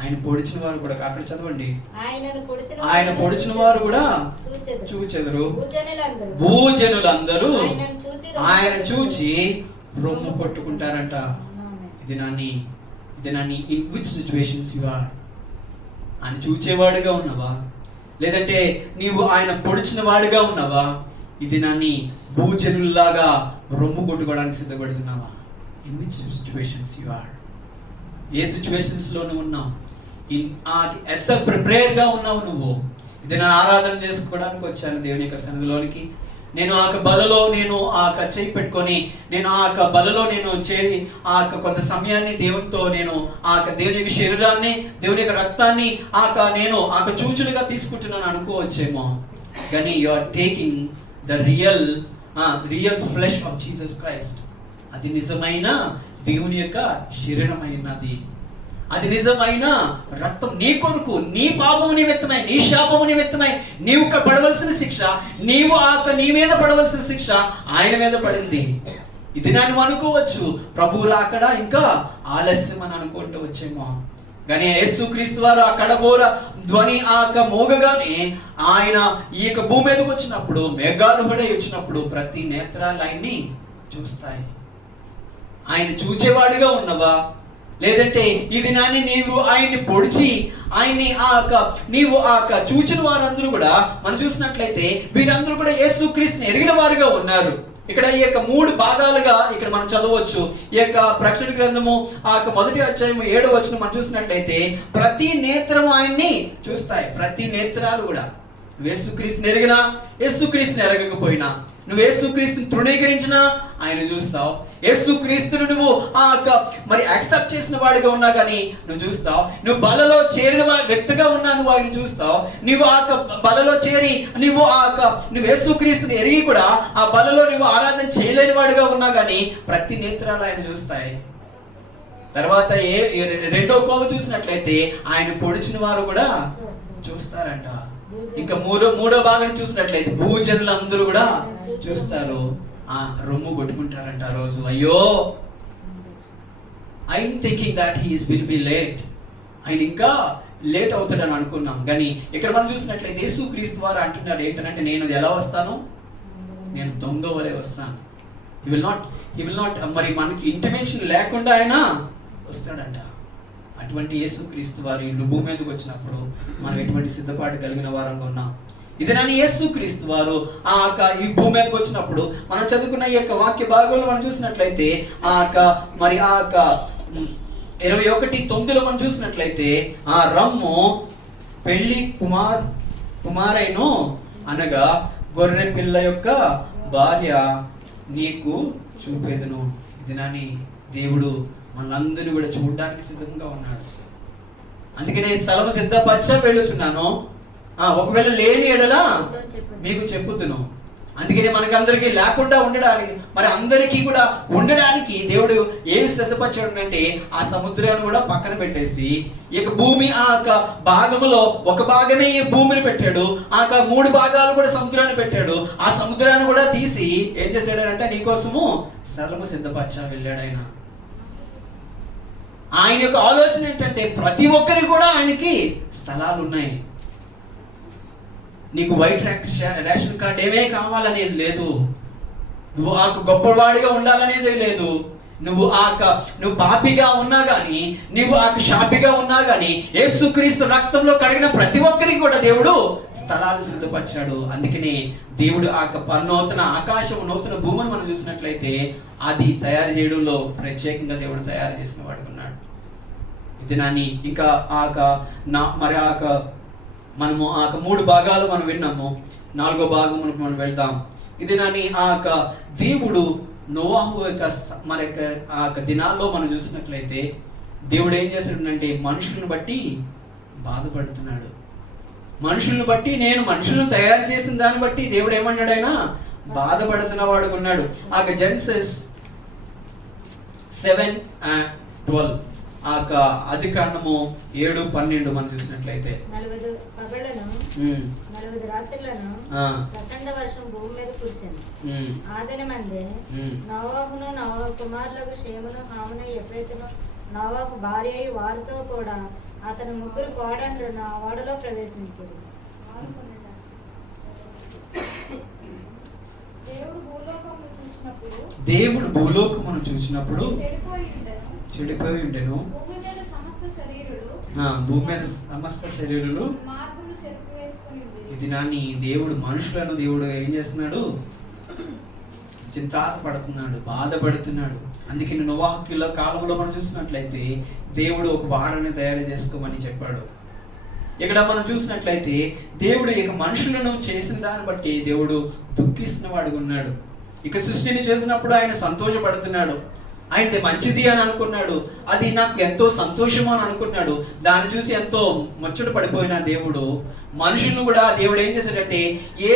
ఆయన పొడిచిన వారు కూడా, అక్కడ చదవండి, ఆయన పొడిచిన వారు కూడా చూచెదరు, భూజనులందరూ ఆయన చూచి రొమ్ము కొట్టుకుంటారంట. ఇది నాని in which situations you are? ఆయన చూచేవాడుగా ఉన్నావా, లేదంటే నీవు ఆయన పొడిచిన వాడిగా ఉన్నావా? ఇది నాని భూజనుల్లాగా రొమ్ము కొట్టుకోవడానికి సిద్ధపడుతున్నావా? In which situations you are? ఏ సిచ్యువేషన్స్ లో నువ్వు ఉన్నావు? ఎంత ప్రిపేర్గా ఉన్నావు నువ్వు? ఇది నేను ఆరాధన చేసుకోవడానికి వచ్చాను దేవుని యొక్క సన్నిధిలోనికి. నేను బలలో నేను చేయి పెట్టుకొని నేను బలలో నేను చేరి కొంత సమయాన్ని దేవునితో నేను దేవుని యొక్క శరీరాన్ని, దేవుని యొక్క రక్తాన్ని నేను చూచులుగా తీసుకుంటున్నాను అనుకోవచ్చేమో. కానీ you are taking the real flesh of Jesus Christ. అది నిజమైన దేవుని యొక్క శరీరమైనది. అది నిజమైన రక్తం నీ కొరకు, నీ పాపము నిమిత్తమై, నీ శాపము నిమిత్తమై నీవు పడవలసిన శిక్ష, నీ మీద పడవలసిన శిక్ష ఆయన మీద పడింది. ఇది నేను అనుకోవచ్చు, ప్రభు రాకడ ఇంకా ఆలస్యం అని అనుకుంటూ వచ్చేమో. కానీ యేసుక్రీస్తు వారు ఆ కడబోర ధ్వని మోగగానే ఆయన ఈ యొక్క భూమి మీదకి వచ్చినప్పుడు, మేఘారూఢుడై వచ్చినప్పుడు ప్రతి నేత్రాలు ఆయన్ని చూస్తాయి. ఆయన చూచేవాడిగా ఉన్నవా, లేదంటే ఇది నాని నీవు ఆయన్ని పొడిచి ఆయన్ని నీవు చూచిన వారందరూ కూడా మనం చూసినట్లయితే వీరందరూ కూడా యేసుక్రీస్తుని ఎరిగిన వారుగా ఉన్నారు. ఇక్కడ ఈ యొక్క 3 భాగాలుగా ఇక్కడ మనం చదవచ్చు. ఈ యొక్క ప్రకటన గ్రంథము మొదటి అధ్యాయం 7వ వచనం మనం చూసినట్లయితే ప్రతి నేత్రము ఆయన్ని చూస్తాయి. ప్రతి నేత్రాలు కూడా యేసుక్రీస్తుని ఎరిగినా, యేసుక్రీస్తుని ఎరగకపోయినా, నువ్వు యేసుక్రీస్తుని తృణీకరించినా ఆయన చూస్తావు. యేసుక్రీస్తును నువ్వు మరి యాక్సెప్ట్ చేసిన వాడిగా ఉన్నా కానీ నువ్వు చూస్తావు. నువ్వు బలలో చేరిన వ్యక్తిగా ఉన్నా నువ్వు ఆయన చూస్తావు. నువ్వు బలలో చేరి నువ్వు యేసుక్రీస్తుని ఎరిగి కూడా ఆ బలలో నువ్వు ఆరాధన చేయలేని వాడిగా ఉన్నా కానీ ప్రతి నేత్రాలు ఆయన చూస్తాయి. తర్వాత రెండో కోవ చూసినట్లయితే ఆయన పొడిచిన వారు కూడా చూస్తారంట. ఇంకా మూడో భాగం చూసినట్లయితే భూజనులు అందరూ కూడా చూస్తారు. రొమ్ము కొట్టుకుంటారంట ఆ రోజు. అయ్యో, I'm thinking that he will be late. ఆయన ఇంకా లేట్ అవుతాడని అనుకున్నాం. కానీ ఇక్కడ మనం చూసినట్లయితే యేసుక్రీస్తు వారు అంటున్నాడు ఏంటంటే, నేను ఎలా వస్తాను, నేను దొంగ వలె వస్తాను. హీ విల్ నాట్ మరి మనకి ఇంటిమేషన్ లేకుండా ఆయన వస్తాడంట. అటువంటి యేసుక్రీస్తు వారి భూమి మీదకి వచ్చినప్పుడు మనం ఎటువంటి సిద్ధపాటు కలిగిన వారంగా ఉన్నాం. ఇది నన్ను యేసుక్రీస్తు వారు ఈ భూమి మీదకి వచ్చినప్పుడు మనం చదువుకున్న ఈ యొక్క వాక్య భాగంలో మనం చూసినట్లయితే మరి 21:9 మనం చూసినట్లయితే ఆ రమ్ము పెళ్లి కుమారైను అనగా గొర్రె పిల్ల యొక్క భార్య నీకు చూపేదను. ఇది నాని దేవుడు మనందరూ కూడా చూడడానికి సిద్ధంగా ఉన్నాడు. అందుకే నేను స్థలము సిద్ధపరచ వెళ్ళుచున్నాను, ఒకవేళ లేని ఎడల మీకు చెప్పుతును. అందుకని మనకందరికీ లేకుండా ఉండడానికి, మరి అందరికీ కూడా ఉండడానికి దేవుడు ఏం సిద్ధపరచాడు అంటే ఆ సముద్రాన్ని కూడా పక్కన పెట్టేసి ఇక భూమి భాగములో ఒక భాగమే ఈ భూమిని పెట్టాడు, 3 భాగాలు కూడా సముద్రాన్ని పెట్టాడు. ఆ సముద్రాన్ని కూడా తీసి ఏం చేశాడంటే నీకోసము స్థలము సిద్ధపరచ వెళ్ళాడు ఆయన. ఆయన యొక్క ఆలోచన ఏంటంటే ప్రతి ఒక్కరికి కూడా ఆయనకి స్థలాలు ఉన్నాయి. నీకు వైట్ రేషన్ కార్డ్ ఏమే కావాలనేది లేదు, నువ్వు గొప్పవాడిగా ఉండాలనేది లేదు, నువ్వు పాపిగా ఉన్నా కానీ, నువ్వు షాపిగా ఉన్నా కానీ యేసుక్రీస్తు రక్తంలో కడిగిన ప్రతి ఒక్కరికి కూడా దేవుడు స్థలాలు సిద్ధపరిచాడు. అందుకని దేవుడు నూతన ఆకాశం, నూతన భూమిని మనం చూసినట్లయితే అది తయారు చేయడంలో ప్రత్యేకంగా దేవుడు తయారు చేసిన వాడు ఉన్నాడు. ఇది నాని ఇంకా మరి మనము 3 భాగాలు మనం విన్నాము. 4వ భాగం మనం వెళ్దాం. ఇది నాని దేవుడు నోవాహు మన దినాల్లో మనం చూసినట్లయితే దేవుడు ఏం చేస్తున్నాడంటే మనుషులను బట్టి బాధపడుతున్నాడు. మనుషులను బట్టి, నేను మనుషులను తయారు చేసిన దాన్ని బట్టి దేవుడు ఏమన్నాడు, ఆయన బాధపడుతున్న వాడు ఉన్నాడు. జెనసిస్ 7:12 ఆది కాండము 7:12 మనం చూసినట్లయితే 40 పగళ్లను 40 రాత్రులను ప్రచండ వర్షం భూమి మీద కురిసింది. ఆదిన మందే నోవాహును నోవాహు కుమారులకు షేమును హామును ఎప్పుడైతేనో నోవాహు భార్య అయి వారితో కూడా అతని 3 కోడండ్రును ఆ ఓడలో ప్రవేశించారు. దేవుడు భూలోకమును చూసినప్పుడు చెడిపోయి ఉండెను. భూమి మీద సమస్త శరీరులు. ఇది నాని దేవుడు మనుషులను దేవుడు ఏం చేస్తున్నాడు, చింతాత పడుతున్నాడు, బాధపడుతున్నాడు. అందుకే నోవాహు కాలంలో మనం చూసినట్లయితే దేవుడు ఒక వాడని తయారు చేసుకోమని చెప్పాడు. ఇక్కడ మనం చూసినట్లయితే దేవుడు ఇక మనుషులను చేసిన దాన్ని బట్టి దేవుడు దుఃఖిస్తున్న వాడుగా ఉన్నాడు. ఇక సృష్టిని చేసినప్పుడు ఆయన సంతోషపడుతున్నాడు, ఆయన మంచిది అని అనుకున్నాడు, అది నాకు ఎంతో సంతోషము అని అనుకున్నాడు. దాన్ని చూసి ఎంతో ముచ్చట పడిపోయిన దేవుడు మనుషులను కూడా దేవుడు ఏం చేశాడంటే ఏ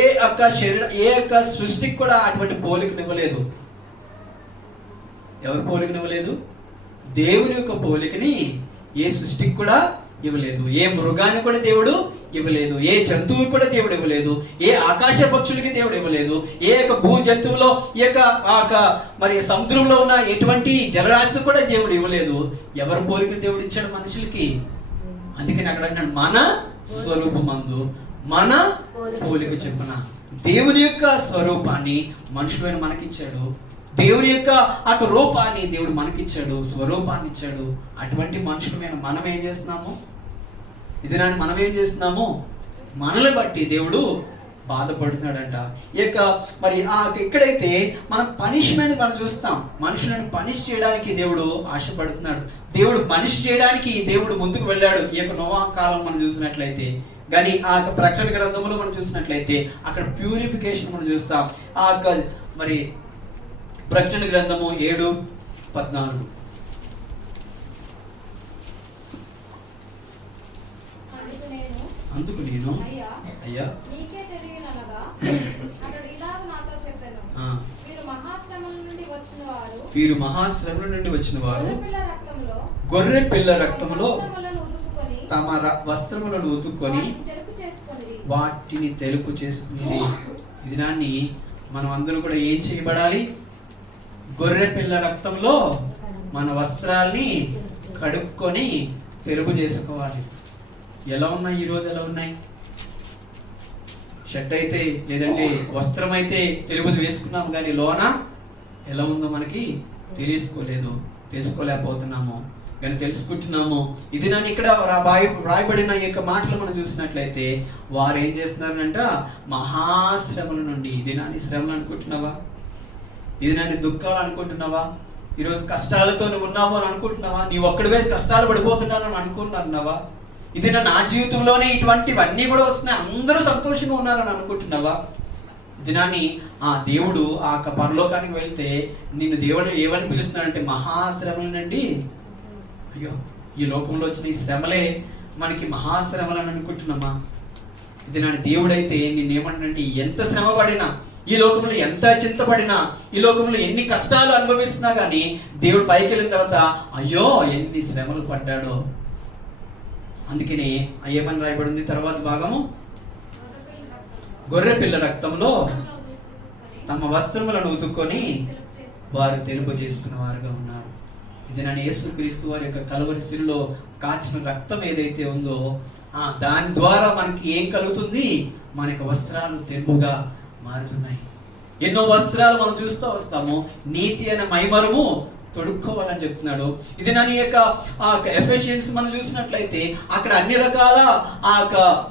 యొక్క సృష్టికి కూడా అటువంటి పోలికనివ్వలేదు. ఎవరు పోలికనివ్వలేదు? దేవుని యొక్క పోలికని ఏ సృష్టికి కూడా ఇవ్వలేదు, ఏ మృగాన్ని కూడా దేవుడు ఇవ్వలేదు, ఏ జంతువుకి కూడా దేవుడు ఇవ్వలేదు, ఏ ఆకాశ పక్షులకి దేవుడు ఇవ్వలేదు, ఏ యొక్క భూ జంతువులో ఈ యొక్క మరి సముద్రంలో ఉన్న ఎటువంటి జలరాశి కూడా దేవుడు ఇవ్వలేదు. ఎవరి పోలికను దేవుడు ఇచ్చాడు మనుషులకి? అందుకని అక్కడ అంటాడు మన స్వరూపమందు మన పోలిక చెప్పున. దేవుని యొక్క స్వరూపాన్ని మనుషులైన మనకిచ్చాడు, దేవుని యొక్క ఆ రూపాన్ని దేవుడు మనకిచ్చాడు, స్వరూపాన్ని ఇచ్చాడు. అటువంటి మనుషులమైన మనం ఏం చేస్తున్నాము? ఇది మనం ఏం చేస్తున్నాము? మనల్ని బట్టి దేవుడు బాధపడుతున్నాడంట. ఇక మరి ఎక్కడైతే మనం పనిష్మెంట్ మనం చూస్తాం, మనుషులను పనిష్ చేయడానికి దేవుడు ఆశపడుతున్నాడు. దేవుడు పనిష్ చేయడానికి దేవుడు ముందుకు వెళ్ళాడు. ఈ యొక్క నోవా కాలం మనం చూసినట్లయితే, కానీ ఆ ప్రకటన గ్రంథంలో మనం చూసినట్లయితే అక్కడ ప్యూరిఫికేషన్ మనం చూస్తాం. మరి ప్రకటన గ్రంథము 7:14. అందుకు నేను అయ్యా నీకే తెలియననగా అతడు ఇలాగ నాతో చెప్పెను, వీరు మహాశ్రమల నుండి వచ్చిన వారు గొర్రె పిల్ల రక్తంలో తమ వస్త్రములను ఉతుక్కొని వాటిని తెలుపు చేసుకుని. ఇది నాన్ని మనం అందరూ కూడా ఏం చేయబడాలి? గొర్రె పిల్ల రక్తంలో మన వస్త్రాల్ని కడుక్కొని తెలుపు చేసుకోవాలి. ఎలా ఉన్నాయి ఈరోజు? ఎలా ఉన్నాయి? షర్ట్ అయితే లేదంటే వస్త్రం అయితే తెలుపుది వేసుకున్నాము, కానీ లోన ఎలా ఉందో మనకి తెలుసుకోలేకపోతున్నాము, కానీ తెలుసుకుంటున్నాము. ఇది నన్ను ఇక్కడ రాయబడిన ఈ యొక్క మాటలు మనం చూసినట్లయితే వారు ఏం చేస్తున్నారంట? మహాశ్రమల నుండి. ఇది నాని శ్రమలు అనుకుంటున్నావా? ఇది నాని దుఃఖాలు అనుకుంటున్నావా? ఈరోజు కష్టాలతో నువ్వు ఉన్నావు అని అనుకుంటున్నావా? నీ ఒక్కడి వేసి కష్టాలు పడిపోతున్నాను అని అనుకుంటున్నావా? ఇది నా జీవితంలోనే ఇటువంటివన్నీ కూడా వస్తున్నాయి, అందరూ సంతోషంగా ఉన్నారని అనుకుంటున్నావా? దినాన్ని దేవుడు ఆ పరలోకానికి వెళ్తే నిన్ను దేవుడు ఏమని పిలుస్తున్నాడంటే మహాశ్రమలనండి. అయ్యో, ఈ లోకంలో వచ్చిన ఈ శ్రమలే మనకి మహాశ్రమలు అని అనుకుంటున్నామా? ఇది నా దేవుడైతే నిన్నేమంటే ఎంత శ్రమ పడినా, ఈ లోకంలో ఎంత చింతపడినా, ఈ లోకంలో ఎన్ని కష్టాలు అనుభవిస్తున్నా కానీ దేవుడు పైకి వెళ్ళిన తర్వాత అయ్యో ఎన్ని శ్రమలు పడ్డాడో. అందుకని ఏమని రాయబడింది తర్వాత భాగము? గొర్రె పిల్ల రక్తంలో తమ వస్త్రములను ఉతుక్కొని వారు తెలుపు చేసుకున్న వారుగా ఉన్నారు. ఇది నన్ను యేసుక్రీస్తు వారి యొక్క కలువరి శిలువలో కాచిన రక్తం ఏదైతే ఉందో దాని ద్వారా మనకి ఏం కలుగుతుంది? మన యొక్క వస్త్రాలు తెలుపుగా మారుతున్నాయి. ఎన్నో వస్త్రాలు మనం చూస్తూ వస్తాము. నీతి అనే మైమరము తొడుక్కోవాలని చెప్తున్నాడు. ఇది నన్ను యొక్క ఎఫిషియన్స్ మనం చూసినట్లయితే అక్కడ అన్ని రకాల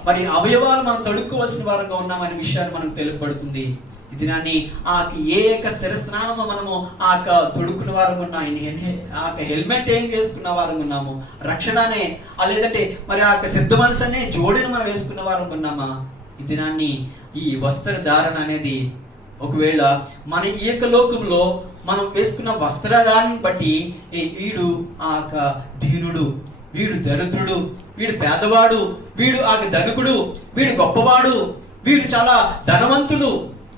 మరి అవయవాలు మనం తొడుక్కోవాల్సిన వారంగా ఉన్నామనే విషయాన్ని మనకు తెలుపబడుతుంది. ఇది నాన్ని ఏ యొక్క శిరస్నానము మనము తొడుక్కున్న వారంగా ఉన్నాము, హెల్మెట్ ఏం వేసుకున్న వారంగా ఉన్నాము, రక్షణనే లేదంటే మరి సిద్ధ మనసు అనే జోడిని మనం వేసుకున్న వారంగా ఉన్నామా? ఇది నాన్ని ఈ వస్త్రధారణ అనేది ఒకవేళ మన ఈ యొక్క లోకంలో మనం వేసుకున్న వస్త్రధారణను బట్టి వీడు దీనుడు, వీడు దరిద్రుడు, వీడు పేదవాడు, వీడు ధనికుడు, వీడు గొప్పవాడు, వీడు చాలా ధనవంతుడు,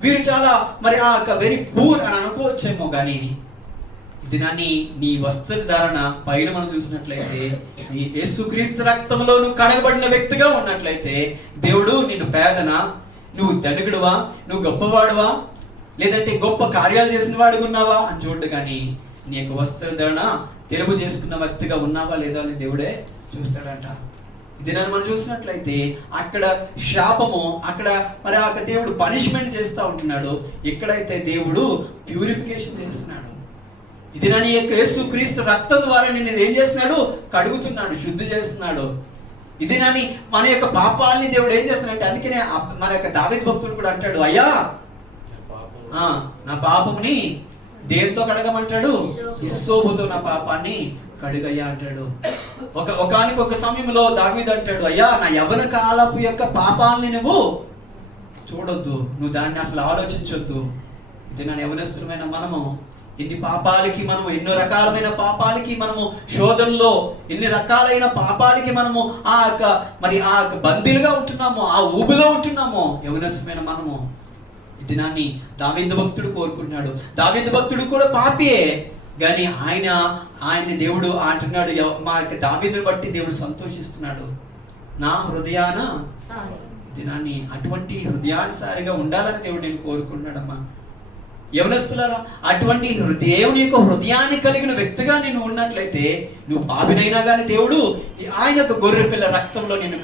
వీరు చాలా మరి వెరీ పూర్ అని అనుకోవచ్చేమో. కానీ ఇది నీ వస్త్రధారణ పైన మనం చూసినట్లయితే నీ యేసుక్రీస్తు రక్తంలో నువ్వు కడగబడిన వ్యక్తిగా ఉన్నట్లయితే దేవుడు నిన్ను పేదనా, నువ్వు ధనికుడువా, నువ్వు గొప్పవాడువా, లేదంటే గొప్ప కార్యాలు చేసిన వాడుగా ఉన్నావా అని చూడు. కానీ నీ యొక్క వస్త్రధారణ తెలుపు చేసుకున్న వ్యక్తిగా ఉన్నావా లేదా అని దేవుడే చూస్తాడంట. ఇది మనం చూసినట్లయితే అక్కడ శాపము, అక్కడ మరి దేవుడు పనిష్మెంట్ చేస్తూ ఉంటున్నాడు. ఎక్కడైతే దేవుడు ప్యూరిఫికేషన్ చేస్తున్నాడు. ఇది నీ యొక్క యేసుక్రీస్తు రక్తం ద్వారా నిన్ను ఏం చేస్తున్నాడు? కడుగుతున్నాడు, శుద్ధి చేస్తున్నాడు. ఇది మన యొక్క పాపాలని దేవుడు ఏం చేస్తున్నాడంటే, అందుకనే మన యొక్క దావీదు భక్తుడు కూడా అంటాడు, అయ్యా నా పాపముని దేంతో కడగమంటాడు? హిస్సోపుతో నా పాపాన్ని కడుగయ్యా అంటాడు. ఒకానొక సమయంలో దావీదు అంటాడు, అయ్యా నా యవ్వన కాలపు యొక్క పాపాలని నువ్వు చూడొద్దు, నువ్వు దాన్ని అసలు ఆలోచించొద్దు. ఇది నా యవ్వనస్తులమైన మనము ఎన్ని పాపాలకి మనము, ఎన్నో రకాలమైన పాపాలకి మనము శోధనలో, ఎన్ని రకాలైన పాపాలకి మనము మరి బందీలుగా ఉంటున్నాము, ఊబిలో ఉంటున్నాము యవ్వనస్తులమైన మనము. ఈ దినాన్ని దావీదు భక్తుడు కోరుకుంటున్నాడు. దావీదు భక్తుడు కూడా పాపియే, కానీ ఆయన దేవుడు అంటున్నాడు, మా యొక్క దావీదుని బట్టి దేవుడు సంతోషిస్తున్నాడు, నా హృదయాన సారీ. దినాన్ని అటువంటి హృదయానుసారిగా ఉండాలని దేవుడు నేను కోరుకున్నాడమ్మా. యవనస్తులారా, అటువంటి దేవుని యొక్క హృదయాన్ని కలిగిన వ్యక్తిగా నేను ఉన్నట్లయితే, నువ్వు పాపినైనా కానీ దేవుడు ఆయన యొక్క గొర్రె పిల్ల రక్తంలో నిన్ను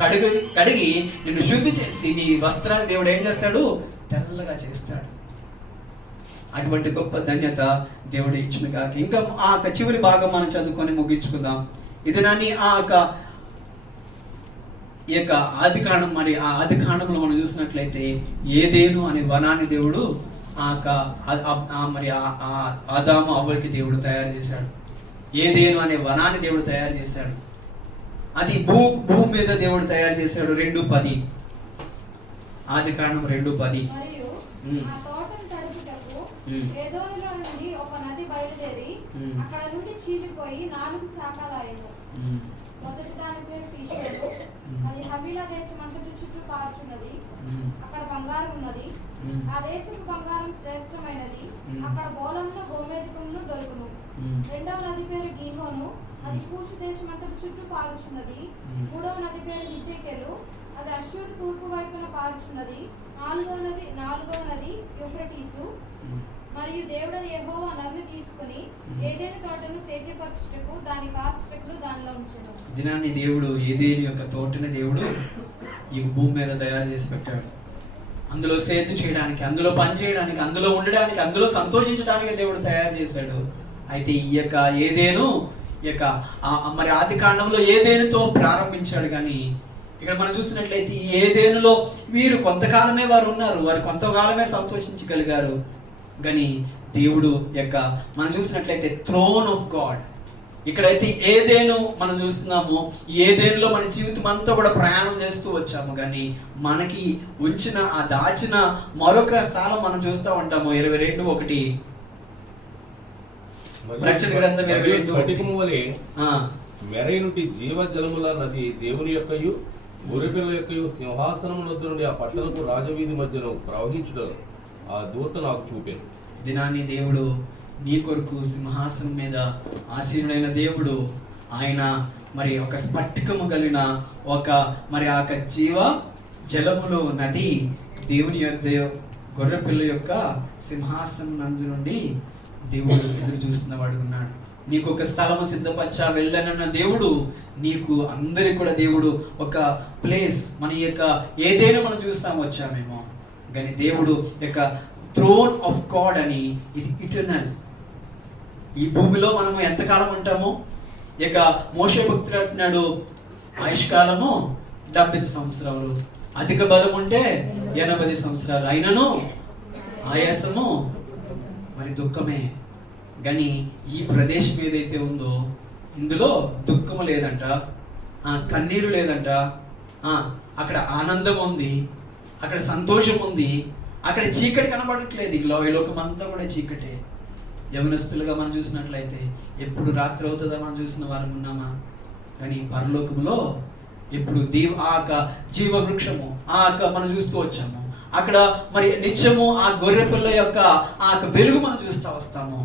కడిగి నిన్ను శుద్ధి చేసి నీ వస్త్రాన్ని దేవుడు ఏం చేస్తాడు, తెల్లగా చేస్తాడు. అటువంటి గొప్ప ధన్యత దేవుడు ఇచ్చిన కాక. ఇంకా ఆ చివరి భాగం మనం చదువుకొని ముగించుకుందాం. ఇది నాని ఈ యొక్క ఆదికాండం, మరి ఆ ఆదికాండంలో మనం చూసినట్లయితే ఏదేను అనే వనాన్ని దేవుడు మరి ఆదాము అవ్వకి దేవుడు తయారు చేశాడు. ఏదేను అనే వనాన్ని దేవుడు తయారు చేశాడు. అది భూమి మీద దేవుడు తయారు చేశాడు. 2:10 ఆదికాండం 2:10. మరియు ఆ తోటను తడుపుటకు ఏదోములో నుండి ఒక నది బయలుదేరి అక్కడ నుండి చీలిపోయి 4 శాఖలాయెను. మొదటి దాని పేరు కీషోను. అది హవీలా దేశం అంతటి చుట్టూ పారుచున్నది. అక్కడ బంగారం ఉన్నది. ఆ దేశపు బంగారం శ్రేష్టమైనది. అక్కడ బోళమును గోమేధికమును దొరుకును. రెండవ నది పేరు గీహోను. అది కూషు దేశం అంతటి చుట్టూ పారుచున్నది. మూడవ నది పేరు హిద్దెకెలు. అది అష్షూరు తూర్పు వైపున పారుచున్నది. నాలుగవ నది యూఫ్రటీసు. మరియు దేవుడు యెహోవా నన్ను తీసుకుని ఏదైనా తోటను సేద్యపరచుటకు దాని కాచుటకు దానిలో ఉంచెను. దినాన్ని దేవుడు ఏదేని యొక్క తోటని దేవుడు ఈ భూమి మీద తయారు చేసి పెట్టాడు. అందులో సేద్యం చేయడానికి, అందులో పని చేయడానికి, అందులో ఉండడానికి, అందులో సంతోషించడానికి దేవుడు తయారు చేశాడు. అయితే ఈ యొక్క ఏదేను మరి ఆది కాండంలో ఏదేనుతో ప్రారంభించాడు. కానీ ఇక్కడ మనం చూసినట్లయితే ఈ ఏదేనులో వీరు కొంతకాలమే వారు ఉన్నారు, వారు కొంతకాలమే సంతోషించగలిగారు. కానీ దేవుడు మనం చూసినట్లయితే థ్రోన్ ఆఫ్ గాడ్, ఇక్కడైతే ఏదేను మనం చూస్తున్నాము. ఏదేనులో మన జీవితం అంతా కూడా ప్రయాణం చేస్తూ వచ్చాము. కానీ మనకి ఉంచిన ఆ దాచిన మరొక స్థలం మనం చూస్తూ ఉంటాము. 22:1 ప్రకటన గ్రంథం 22:1. మెరైనుంటి జీవజలముల నది దేవుని యొక్కయు గొర్రెపిల్ల యొక్కయు సింహాసనం వద్ద నుండి ఆ పట్టణపు రాజవీధి మధ్యను ప్రవహించడం ఆ దూత నాకు చూపాను. దినాన్ని దేవుడు నీ కొరకు సింహాసనం మీద ఆసీనుడైన దేవుడు, ఆయన మరి ఒక స్ఫటికము కలిగిన మరి ఆ జీవ జలములో నది దేవుని యొక్క గొర్రెపిల్ల యొక్క సింహాసనం నందు నుండి దేవుడు ఎదురు చూస్తున్న వాడు ఉన్నాడు. నీకు ఒక స్థలము సిద్ధపరచా వెళ్ళనన్న దేవుడు, నీకు అందరికి కూడా దేవుడు ఒక ప్లేస్, మన యొక్క ఏదైనా మనం చూస్తాము వచ్చామేమో, కానీ దేవుడు యొక్క థ్రోన్ ఆఫ్ గాడ్ అని, ఇది ఇటర్నల్. ఈ భూమిలో మనము ఎంతకాలం ఉంటామో, మోషే భక్తుడు అంటున్నాడు ఆయుష్కాలము 70 సంవత్సరాలు, అధిక బలం ఉంటే 80 సంవత్సరాలు, అయినను ఆయాసము మరి దుఃఖమే. కానీ ఈ ప్రదేశం ఏదైతే ఉందో ఇందులో దుఃఖము లేదంట, కన్నీరు లేదంట, అక్కడ ఆనందం ఉంది, అక్కడ సంతోషం ఉంది, అక్కడ చీకటి కనబడట్లేదు. ఈ లోకం అంతా కూడా చీకటే. యవనస్తులుగా మనం చూసినట్లయితే ఎప్పుడు రాత్రి అవుతుందా మనం చూసిన వారం ఉన్నామా? కానీ పరలోకములో ఎప్పుడు జీవ వృక్షము మనం చూస్తూ వచ్చాము. అక్కడ మరి నిత్యము ఆ గొర్రెపిల్ల యొక్క వెలుగు మనం చూస్తూ వస్తాము.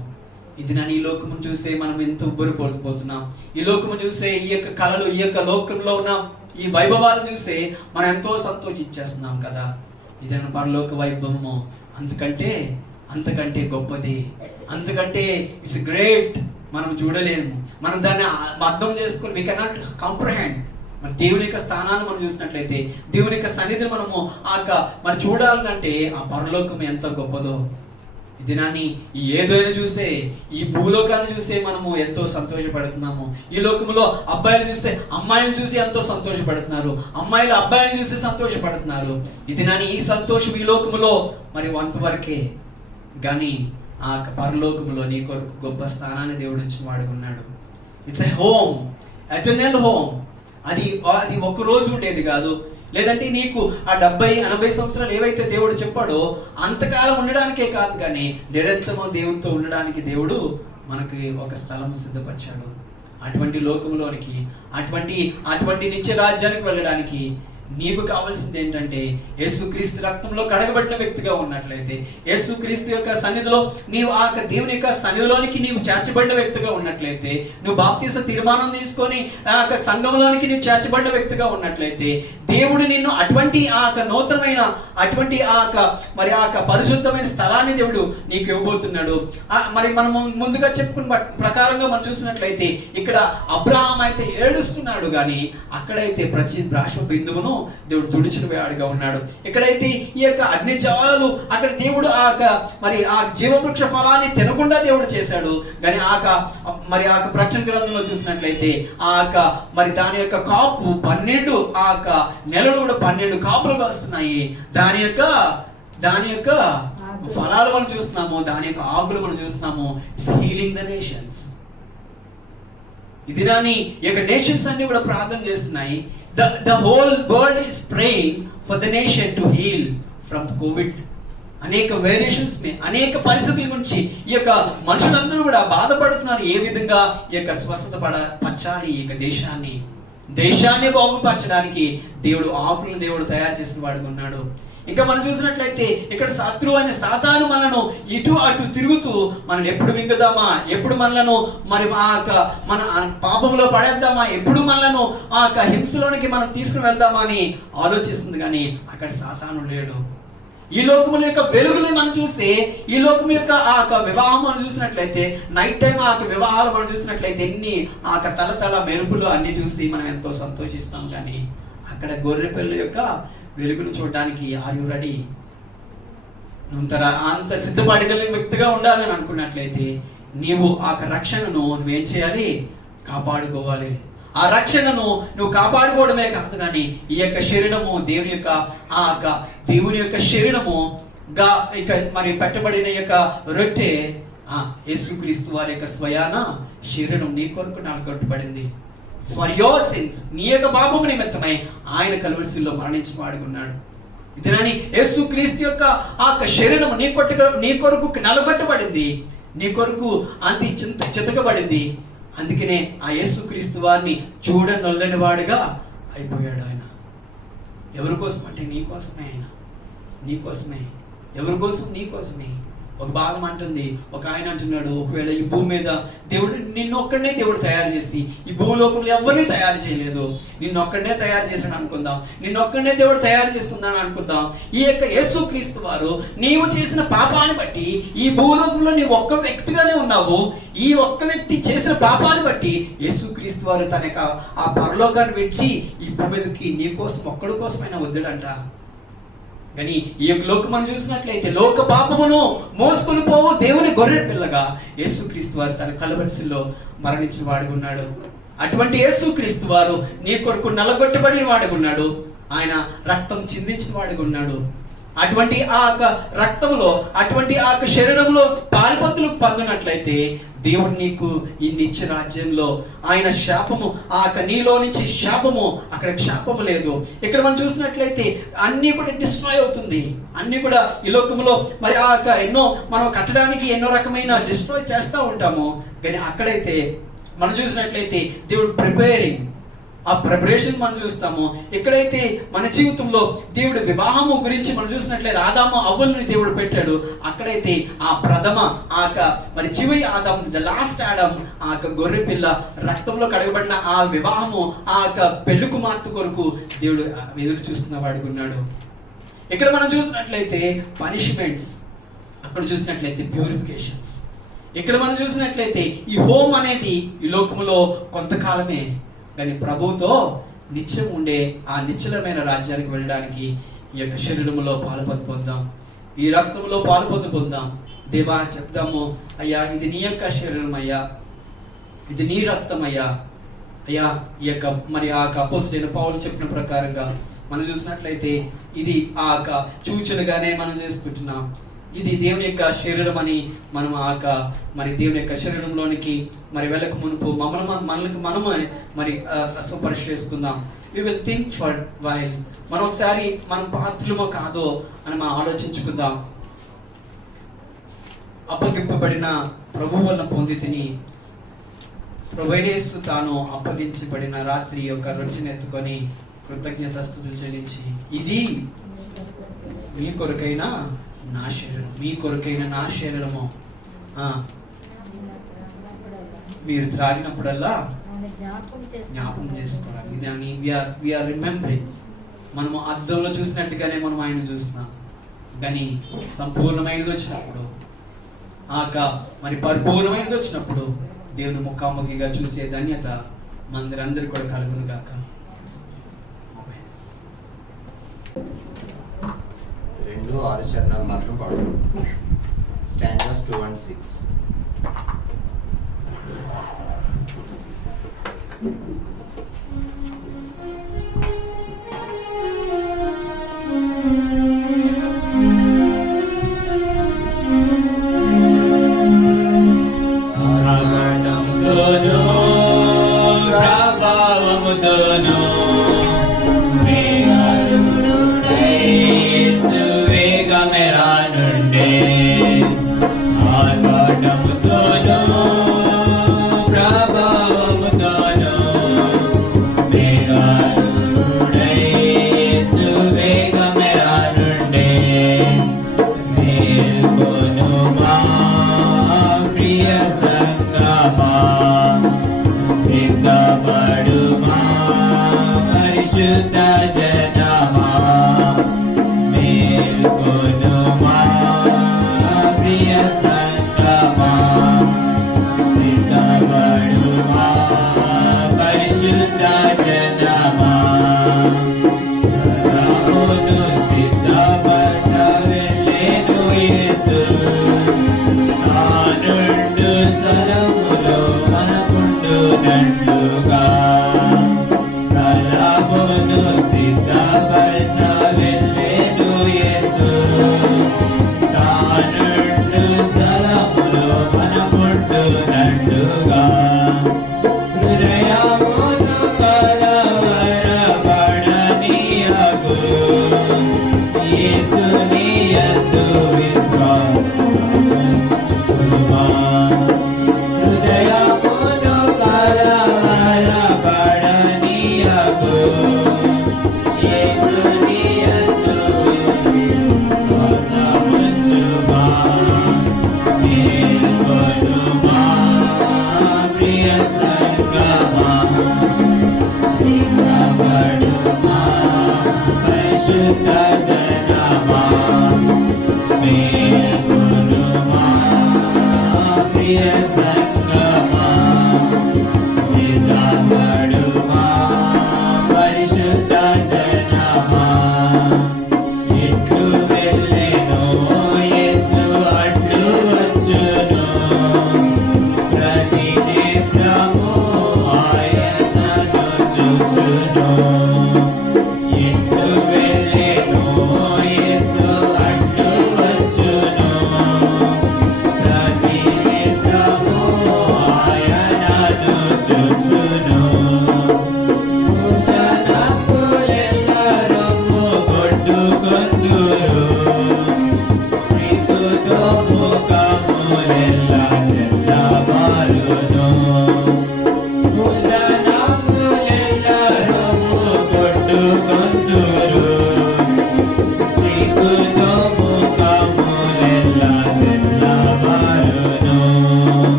ఇది నన్ను ఈ లోకము చూసే మనం ఎంత ఉబ్బరిపోతున్నాం. ఈ లోకము చూసే ఈ యొక్క కళలు, ఈ యొక్క లోకంలో ఉన్న ఈ వైభవాలు చూసే మనం ఎంతో సంతోషించేస్తున్నాం కదా. ఇది నన్ను పరలోక వైభవము అంతకంటే గొప్పది, అంతకంటే ఇట్స్ గ్రేట్. మనం చూడలేము, మనం దాన్ని అర్థం చేసుకుని వీ కెనాట్ కాంప్రహెండ్. మన దేవుని యొక్క స్థానాన్ని మనం చూసినట్లయితే, దేవుని యొక్క సన్నిధిని మనము మరి చూడాలంటే ఆ పరలోకం ఎంత గొప్పదో. ఈ దినాన్ని ఏదైనా చూసే, ఈ భూలోకాన్ని చూసే మనము ఎంతో సంతోషపడుతున్నాము. ఈ లోకంలో అబ్బాయిలు చూస్తే అమ్మాయిలు చూసి ఎంతో సంతోషపడుతున్నారు, అమ్మాయిలు అబ్బాయిలు చూసి సంతోషపడుతున్నారు. ఈ దినాన్ని ఈ సంతోషం ఈ లోకములో మరి అంతవరకే. కానీ ఆ పరలోకములో నీ కొరకు గొప్ప స్థానాన్ని దేవుడు నుంచి వాడుకున్నాడు. It's a home, eternal home. అది ఒక రోజు ఉండేది కాదు, లేదంటే నీకు ఆ 70-80 సంవత్సరాలు ఏవైతే దేవుడు చెప్పాడో అంతకాలం ఉండడానికే కాదు, కానీ నిరంతరం దేవుడితో ఉండడానికి దేవుడు మనకి ఒక స్థలం సిద్ధపరిచాడు. అటువంటి లోకంలోనికి, అటువంటి నిత్య రాజ్యానికి వెళ్ళడానికి నీకు కావాల్సింది ఏంటంటే యేసుక్రీస్తు రక్తంలో కడగబడిన వ్యక్తిగా ఉన్నట్లయితే, యేసుక్రీస్తు యొక్క సన్నిధిలో నీవు ఆ దేవుని యొక్క సన్నిధిలోనికి నీవు చేర్చబడిన వ్యక్తిగా ఉన్నట్లయితే, నువ్వు బాప్తీస తీర్మానం తీసుకొని ఆ సంఘంలోనికి నీవు చేర్చబడిన వ్యక్తిగా ఉన్నట్లయితే, దేవుడు నిన్ను అటువంటి ఆ నూతనమైన అటువంటి మరి ఆ పరిశుద్ధమైన స్థలాన్ని దేవుడు నీకు ఇవ్వబోతున్నాడు. మరి మనము ముందుగా చెప్పుకున్న ప్రకారంగా మనం చూసినట్లయితే ఇక్కడ అబ్రహాం అయితే ఏడుస్తున్నాడు, కానీ అక్కడైతే ప్రతి బాష్ప బిందువును దేవుడు తుడిచిన వాడిగా ఉన్నాడు. ఎక్కడైతే ఈ యొక్క అగ్ని జ్వాలలు అక్కడ దేవుడు మరి ఆ జీవవృక్ష ఫలాన్ని తినకుండా దేవుడు చేశాడు, కానీ మరి ప్రకటన గ్రంథంలో చూసినట్లయితే మరి దాని యొక్క కాపు 12 నెలలు కూడా 12 కాపులుగా వస్తున్నాయి. దాని యొక్క ఫలాలు మనం చూస్తున్నాము, దాని యొక్క ఆకులు మనం చూస్తున్నాము. It's healing the nations. ఇది దాని యొక్క నేషన్స్ అన్ని కూడా ప్రార్థన చేస్తున్నాయి. The whole world is praying for the nation to heal from COVID. అనేక వేరియేషన్స్ అనేక పరిస్థితుల గురించి ఈ యొక్క మనుషులందరూ కూడా బాధపడుతున్నారు. ఏ విధంగా ఈ యొక్క స్వస్థత పరచాలి ఈ యొక్క దేశాన్ని బాగుపరచడానికి దేవుడు ఆకులను దేవుడు తయారు చేసిన వాడుగా ఉన్నాడు. ఇంకా మనం చూసినట్లయితే ఇక్కడ శత్రువు అనే సాతాను మనను ఇటు అటు తిరుగుతూ మనం ఎప్పుడు మింగుదామా, ఎప్పుడు మనలను మరి మన పాపంలో పడేద్దామా, ఎప్పుడు మనలను హింసలోనికి మనం తీసుకుని వెళ్దామా అని ఆలోచిస్తుంది. కానీ అక్కడ సాతాను లేడు. ఈ లోకముల యొక్క వెలుగుని మనం చూస్తే, ఈ లోకం యొక్క వివాహం మనం చూసినట్లయితే, నైట్ టైం వివాహాలు మనం చూసినట్లయితే ఎన్ని తలతల మెరుపులు అన్ని చూసి మనం ఎంతో సంతోషిస్తాం. కానీ అక్కడ గొర్రె పిల్ల యొక్క వెలుగును చూడడానికి ఆర్ యు రెడీ? అంత సిద్ధపడగలిగిన వ్యక్తిగా ఉండాలని అనుకున్నట్లయితే నీవు రక్షణను నువ్వేం చేయాలి? కాపాడుకోవాలి. ఆ రక్షణను నువ్వు కాపాడుకోవడమే కాదు, కానీ ఈ యొక్క శరీరము దేవుని యొక్క శరీరముగా ఇక మరి పెట్టబడిన యొక్క రొట్టె యేసుక్రీస్తు వారి యొక్క స్వయాన శరీరం నీ కొరకు నలగొట్టబడింది. ఫర్ యువర్ సిన్స్, నీ యొక్క పాపము నిమిత్తమై ఆయన కలువరిశిలో మరణించి వాడుకున్నాడు. ఇతనని యేసుక్రీస్తు యొక్క శరీరం నీ కొరకు నలగొట్టబడింది, నీ కొరకు అంతి చితకబడింది. అందుకనే ఆ యేసుక్రీస్తు వారిని చూడనొల్లని వాడుగా అయిపోయాడు. ఆయన ఎవరి కోసం అంటే నీ కోసమే. నీ కోసమే. ఎవరి కోసం? నీ కోసమే. ఒక భాగం అంటుంది, ఒక ఆయన అంటున్నాడు, ఒకవేళ ఈ భూమి మీద దేవుడు నిన్నొక్కడనే దేవుడు తయారు చేసి ఈ భూలోకంలో ఎవరిని తయారు చేయలేదు, నిన్నొక్కడనే తయారు చేసాడు అనుకుందాం, నిన్నొక్కడనే దేవుడు తయారు చేసుకుందాం అనుకుందాం. ఈ యొక్క యేసుక్రీస్తు వారు నీవు చేసిన పాపాన్ని బట్టి ఈ భూలోకంలో నీవు ఒక్క వ్యక్తిగానే ఉన్నావు. ఈ ఒక్క వ్యక్తి చేసిన పాపాన్ని బట్టి యేసుక్రీస్తు వారు తన యొక్క ఆ పరలోకాన్ని విడిచి ఈ భూమి మీదకి నీ కోసం ఒక్కడి కోసమైనా వద్దుడంట. కానీ ఈ యొక్క లోకం మనం చూసినట్లయితే లోక పాపమును మోసుకొని పోవు దేవుని గొర్రె పిల్లగా యేసుక్రీస్తు వారు తన కలువరిశిలో మరణించిన వాడుకున్నాడు. అటువంటి యేసుక్రీస్తు వారు నీ కొరకు నలగొట్టబడిన వాడుకున్నాడు. ఆయన రక్తం చిందించిన వాడుకున్నాడు. అటువంటి రక్తంలో అటువంటి శరీరంలో పారిపత్తులు పొందినట్లయితే దేవుడు నీకు ఈ నిత్య రాజ్యంలో ఆయన శాపము నీలో నుంచి శాపము, అక్కడ శాపము లేదు. ఇక్కడ మనం చూసినట్లయితే అన్నీ కూడా డిస్ట్రాయ్ అవుతుంది. అన్నీ కూడా ఈ లోకంలో మరి ఎన్నో మనం కట్టడానికి ఎన్నో రకమైన డిస్ట్రాయ్ చేస్తూ ఉంటాము. కానీ అక్కడైతే మనం చూసినట్లయితే దేవుడు ప్రిపేరింగ్ ఆ ప్రిపరేషన్ మనం చూస్తాము. ఎక్కడైతే మన జీవితంలో దేవుడు వివాహము గురించి మనం చూసినట్లయితే ఆదాము అవ్వల్ని దేవుడు పెట్టాడు. అక్కడైతే ఆ ప్రథమ మరి చివరి ఆదాము, ద లాస్ట్ ఆడమ్, గొర్రె పిల్ల రక్తంలో కడగబడిన ఆ వివాహము, పెళ్లి కుమార్తె కొరకు దేవుడు ఎదురు చూస్తున్న వాడుకున్నాడు. ఇక్కడ మనం చూసినట్లయితే పనిష్మెంట్స్, అక్కడ చూసినట్లయితే ప్యూరిఫికేషన్స్. ఇక్కడ మనం చూసినట్లయితే ఈ హోమ్ అనేది ఈ లోకములో కొంతకాలమే, కానీ ప్రభువుతో నిత్యం ఉండే ఆ నిశ్చలమైన రాజ్యానికి వెళ్ళడానికి ఈ యొక్క శరీరంలో పాలుపొందు పొందాం, ఈ రక్తంలో పాలుపొందు పొందాం. దేవా చెప్దాము, అయ్యా ఇది నీ యొక్క శరీరం అయ్యా, ఇది నీ రక్తం అయ్యా. అయ్యా ఈ యొక్క మరి అపోస్తలుడైన పౌలు చెప్పిన ప్రకారంగా మనం చూసినట్లయితే ఇది సూచనగానే మనం చేసుకుంటున్నాం. ఇది దేవుని యొక్క శరీరం అని మనం మరి దేవుని యొక్క శరీరంలోనికి మరి వెళ్ళక మునుపు మనకు మనమే మరి పరిశ చేసుకుందాం. We will think for while. మనం ఒకసారి మనం పాత్రలమో కాదో అని మనం ఆలోచించుకుందాం. అప్పగింపబడిన ప్రభు వలన పొంది తిని ప్రభువైన యేసు తాను అప్పగించబడిన రాత్రి యొక్క రొట్టెను ఎత్తుకొని కృతజ్ఞతాస్తుతులు చెల్లించి, ఇది మీ కొరకైన నా శరీరం, మీ కొరకైన నా శరీరము, మీరు త్రాగినప్పుడల్లా జ్ఞాపకం చేసుకోవాలి. దాన్ని వీఆర్ రిమెంబరింగ్. మనము అద్దంలో చూసినట్టుగానే మనం ఆయన చూస్తున్నాం, కానీ సంపూర్ణమైనది వచ్చినప్పుడు, మరి పరిపూర్ణమైనది వచ్చినప్పుడు దేవుని ముఖాముఖిగా చూసే ధన్యత మనందరికీ కూడా కలుగును గాక. 2-6 చరణాలు మాత్రం పాడు. Stanzas 2 and 6.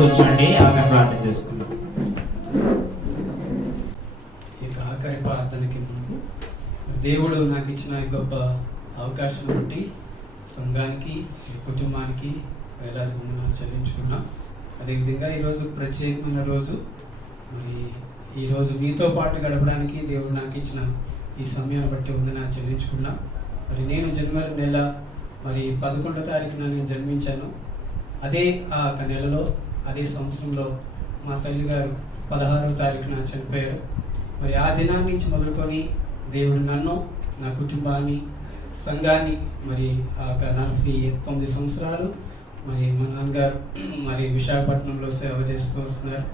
కూర్చోండి, ఆమె ప్రార్థన చేసుకుందాం. ఇక ఆఖరి ప్రార్థనకి ముందు దేవుడు నాకు ఇచ్చిన గొప్ప అవకాశం బట్టి సంఘానికి, కుటుంబానికి వేలాది వందనాలు చెల్లించుకున్నా. అదేవిధంగా ఈరోజు ప్రత్యేకమైన రోజు, మరి ఈరోజు మీతో పాటు గడపడానికి దేవుడు నాకు ఇచ్చిన ఈ సమయాన్ని బట్టి వందనాలు చెల్లించుకున్నా. మరి నేను జనవరి నెల 11వ తారీఖున నేను జన్మించాను. అదే ఆ నెలలో, అదే సంవత్సరంలో మా తల్లి గారు 16వ తారీఖున చనిపోయారు. మరి ఆ దినాన్ని నుంచి మొదలుకొని దేవుడు నన్ను, నా కుటుంబాన్ని, సంఘాన్ని మరి 49 సంవత్సరాలు మరి మా నాన్నగారు మరి విశాఖపట్నంలో సేవ చేస్తూ వస్తున్నారు.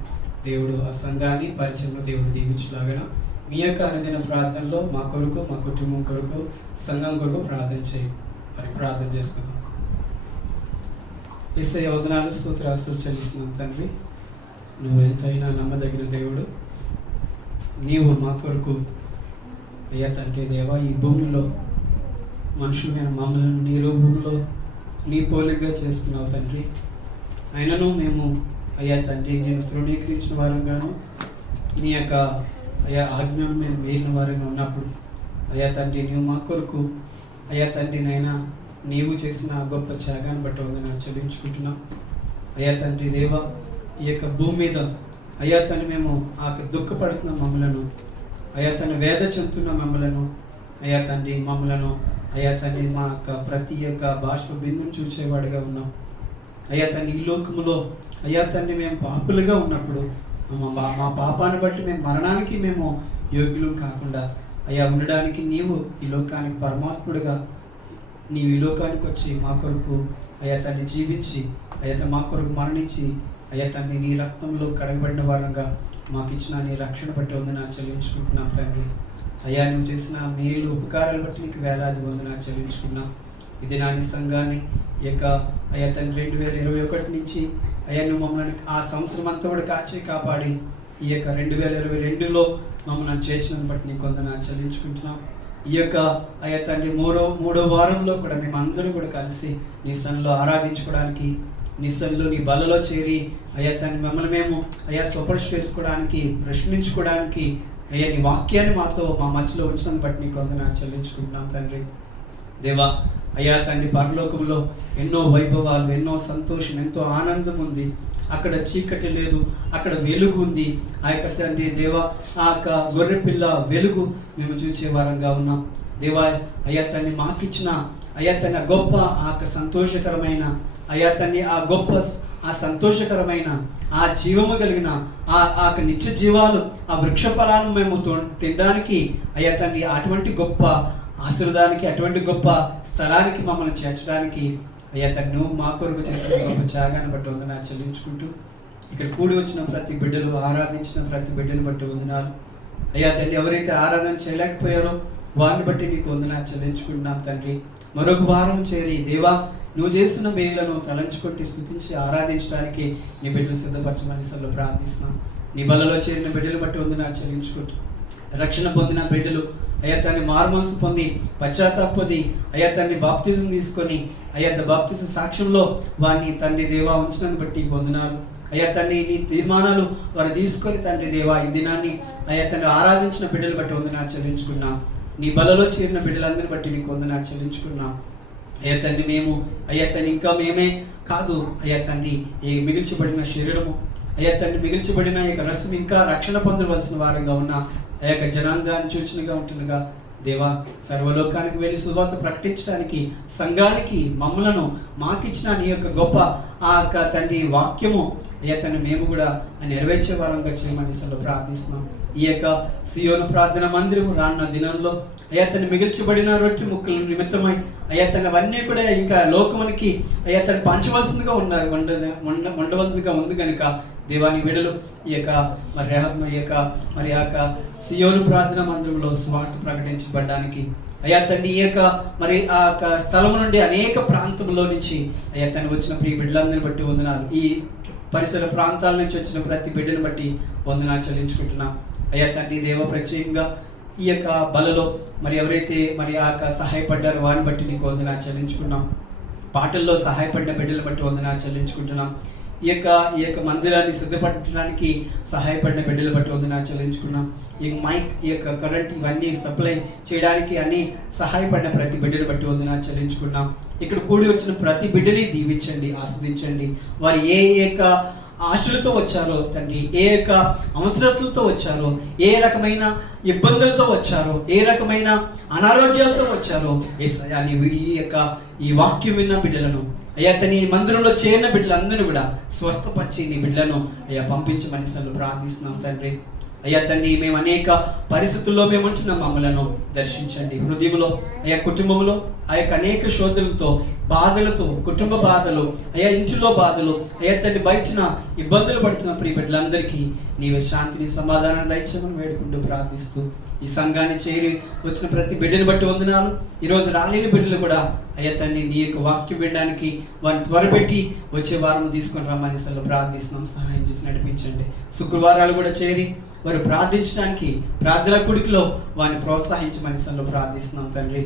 దేవుడు ఆ సంఘాన్ని పరిచయంలో దేవుడు దీవించలాగా మీ యొక్క అనుదిన ప్రార్థనలో మా కొరకు, మా కుటుంబం కొరకు, సంఘం కొరకు ప్రార్థన చేసుకుందాం. యేసయ్య వందనాలు, స్తోత్రాస్తులు చెల్లిస్తున్నాం తండ్రి. నువ్వు ఎంతైనా నమ్మదగిన దేవుడు. నీవు మా కొరకు అయ్యా తండ్రి దేవా, ఈ భూమిలో మనుషులమైన మమ్మల్ని నీ రూపంలో నీ పోలికగా చేసుకున్నావు తండ్రి. అయినను మేము అయ్యా తండ్రి నేను తృణీకరించిన వారంగాను నీ యొక్క అయ్యా ఆజ్ఞను మేము వేరిన వారంగా ఉన్నప్పుడు అయ్యా తండ్రి నీవు మా కొరకు అయ్యా తండ్రి నైనా నీవు చేసిన ఆ గొప్ప త్యాగాన్ని బట్టి వందనాలు చెల్లించుకుంటున్నాం. అయ్యా తండ్రి దేవ, ఈ యొక్క భూమి మీద అయ్యా తండ్రి మేము ఆ దుఃఖపడుతున్న మమ్మలను, అయ్యా తండ్రి వేద చెందుతున్న మమ్మలను, అయ్యా తండ్రి మమ్మలను అయ్యా తండ్రి మా యొక్క ప్రతి యొక్క భాష బిందును చూసేవాడిగా ఉన్నాం. అయ్యా తండ్రి ఈ లోకములో అయ్యా తండ్రి మేము పాపులుగా ఉన్నప్పుడు మా పాపాన్ని బట్టి మేము మరణానికి మేము యోగ్యులం కాకుండా అయ్యా ఉండడానికి నీవు ఈ లోకానికి పరమాత్ముడుగా నీవు ఈ లోకానికి వచ్చి మా కొరకు అయ్యా తండ్రి జీవించి అయ్యా మా కొరకు మరణించి అయ్యా తండ్రి నీ రక్తంలో కడగబడిన వారంగా మాకు ఇచ్చిన నీ రక్షణ బట్టి వందనాలు చెల్లించుకుంటున్నాం తండ్రి. అయ్యా నువ్వు చేసిన మేలు ఉపకారాలు బట్టి నీకు వేలాది వందనాలు చెల్లించుకున్నాం. ఇది నా సంఘాన్ని ఈ యొక్క అయ్యా తండ్రి 2021 నుంచి అయ్యా నువ్వు మమ్మల్ని ఆ సంవత్సరం అంతా కూడా కాపాడి ఈ యొక్క 2022లో మమ్మల్ని చేర్చినందుకు బట్టి నీకు వందనాలు చెల్లించుకుంటున్నాం. ఈ యొక్క అయ్యా తండ్రి మూడో వారంలో కూడా మేము అందరూ కూడా కలిసి నీ సన్నిధిలో ఆరాధించుకోవడానికి, నీ సన్నిధిలో నీ బలలో చేరి అయ్యా తండ్రి మమ్మల్ని మేము అయ్యా స్వపరిశ చేసుకోవడానికి, ప్రశ్నించుకోవడానికి అయ్యా నీ వాక్యాన్ని మా మధ్యలో ఉంచడం బట్టి నీకు వందనాలు చెల్లించుకుంటున్నాం తండ్రి. దేవా అయ్యా తండ్రి పరలోకంలో ఎన్నో వైభవాలు, ఎన్నో సంతోషం, ఎంతో ఆనందం ఉంది. అక్కడ చీకటి లేదు, అక్కడ వెలుగు ఉంది. ఆ యొక్క తండ్రి దేవా ఆ యొక్క గొర్రె పిల్ల వెలుగు మేము చూసే వారంగా ఉన్నాం. దేవా అయ్యా తండ్రి మాకిచ్చిన అయ్యా తండ్రి ఆ గొప్ప ఆ యొక్క సంతోషకరమైన అయ్యా తండ్రి ఆ సంతోషకరమైన ఆ జీవము కలిగిన ఆ నిత్య జీవాలు, ఆ వృక్ష ఫలాలను మేము తినడానికి అయ్యా తండ్రి అటువంటి గొప్ప ఆశీర్వాదానికి, అటువంటి గొప్ప స్థలానికి మమ్మల్ని చేర్చడానికి అయ్యా తండ్రి నువ్వు మా కొరకు చేసిన గొప్ప త్యాగాన్ని బట్టి వందనాలు చెల్లించుకుంటూ ఇక్కడ కూడి వచ్చిన ప్రతి బిడ్డలు, ఆరాధించిన ప్రతి బిడ్డను బట్టి వందనాలు. అయ్యా తండ్రి ఎవరైతే ఆరాధన చేయలేకపోయారో వారిని బట్టి నీకు వందనాలు చెల్లించుకుంటున్నాం తండ్రి. మరొక వారం చేరి దేవా నువ్వు చేస్తున్న వేళ్లను తలంచుకొట్టి స్తుతించి ఆరాధించడానికి నీ బిడ్డలు సిద్ధపరచమని సల్లో ప్రార్థిస్తున్నాం. నీ బలలో చేరిన బిడ్డలు బట్టి వందనాలు చెల్లించుకుంటూ రక్షణ పొందిన బిడ్డలు అయ్యా తండ్రి మారుమనసు పొంది పశ్చాత్తాపొంది అయ్యా తండ్రి బాప్తిజం తీసుకొని అయ్యా బాప్తిజం సాక్ష్యంలో వారిని తండ్రి దేవా ఉంచినందుకు బట్టి వందనాలు. అయ్యా తండ్రి నీ తీర్మానాలు వారు తీసుకొని తండ్రి దేవా ఈ దినాన్ని అయ్యా తండ్రి ఆరాధించిన బిడ్డలు బట్టి వందనాలు చెల్లించుకున్నాం. నీ బలలో చేరిన బిడ్డలందరిని బట్టి నీకు వందనాలు చెల్లించుకున్నాం. అయ్యా తండ్రి మేము అయ్యా తండ్రి ఇంకా మేమే కాదు అయ్యా తండ్రి ఈ మిగిల్చబడిన శరీరము అయ్యా తండ్రి మిగిల్చబడిన ఈ రసం ఇంకా రక్షణ పొందవలసిన వారంగా ఉన్న ఆ యొక్క జనాంగాన్ని సూచనగా ఉంటుండగా దేవా సర్వలోకానికి వెళ్ళి సువార్త ప్రకటించడానికి సంఘానికి మమ్మలను మాకిచ్చిన నీ యొక్క గొప్ప ఆ యొక్క తండ్రి వాక్యము అయ్యా తండ్రి మేము కూడా నెరవేర్చే వారంగా చేయమని అసలు ప్రార్థిస్తున్నాం. ఈ యొక్క సియోను ప్రార్థన మందిరం రానున్న దినంలో అయ్యా తండ్రి మిగిల్చబడిన రొట్టె ముక్కల నిమిత్తమై అయ్యా తండ్రి అవన్నీ కూడా ఇంకా లోకమునికి అయ్యా తండ్రి పంచవలసిందిగా ఉండవలసిందిగా ఉంది కనుక దేవాని బిడ్డలు ఈ యొక్క మరి ఆ యొక్క సియోను ప్రార్థన మందిరంలో స్వార్థ ప్రకటించబడడానికి అయ్యా తండ్రి ఈ యొక్క మరి ఆ యొక్క స్థలం నుండి అనేక ప్రాంతంలో నుంచి అయ్యా తండ్రి వచ్చిన ప్రియ బిడ్డలందరిని బట్టి వందనాలు. ఈ పరిసర ప్రాంతాల నుంచి వచ్చిన ప్రతి బిడ్డను బట్టి వందనాలు చెల్లించుకుంటున్నాం. అయ్యా తండ్రి దేవ ప్రత్యేకంగా ఈ యొక్క బలలో మరి ఎవరైతే మరి ఆ యొక్క సహాయపడ్డారో వారిని బట్టి నీకు వందనాలు చెల్లించుకున్నాం. పాటల్లో సహాయపడిన బిడ్డలు బట్టి వందనాలు చెల్లించుకుంటున్నాం. ఈ యొక్క మందిరాన్ని సిద్ధపడడానికి సహాయపడిన బిడ్డలు బట్టి వందనాలు చెల్లించుకున్నాం. ఈ మైక్ ఈ యొక్క కరెంట్ ఇవన్నీ సప్లై చేయడానికి అన్ని సహాయపడిన ప్రతి బిడ్డలు బట్టి వందనాలు చెల్లించుకున్నాం. ఇక్కడ కూడి వచ్చిన ప్రతి బిడ్డని దీవించండి, ఆస్వాదించండి. వారు ఏ యొక్క ఆశలతో వచ్చారో తండ్రి, ఏ యొక్క అవసరతలతో వచ్చారో, ఏ రకమైన ఇబ్బందులతో వచ్చారో, ఏ రకమైన అనారోగ్యాలతో వచ్చారో యేసయ్యా నీవు ఈ వాక్యం విన్న బిడ్డలను అయ్యా నీ మందిరంలో చేరిన బిడ్డలందరూ కూడా స్వస్థపరిచి నీ బిడ్డలను అయ్యా పంపించమని అసలు ప్రార్థిస్తున్నాం తండ్రి. అయ్యా తండ్రి మేము అనేక పరిస్థితుల్లో మేము ఉంటున్నాం, మమ్మలను దర్శించండి. హృదయంలో అయ్యా కుటుంబంలో ఆ యొక్క అనేక శోధనలతో, బాధలతో, కుటుంబ బాధలు, అయ్యా ఇంటిలో బాధలు, అయ్యా తండ్రి బయటన ఇబ్బందులు పడుతున్న ప్రియ బిడ్డలందరికీ నీవే శాంతిని, సమాధానాన్ని దయచేయమని వేడుకుంటూ ప్రార్థిస్తూ ఈ సంఘాన్ని చేరి వచ్చిన ప్రతి బిడ్డను బట్టి వందనాలు. ఈరోజు రాలేని బిడ్డలు కూడా అయ్యా తండ్రి నీ యొక్క వాక్యం వినడానికి వారిని త్వరపెట్టి వచ్చే వారం తీసుకొని రమ్మని అసలు ప్రార్థిస్తున్నాం. సహాయం చేసి నడిపించండి. శుక్రవారాలు కూడా చేరి వారు ప్రార్థించడానికి ప్రార్థనా కుడికిలో వారిని ప్రోత్సహించమని అసలు ప్రార్థిస్తున్నాం తండ్రి.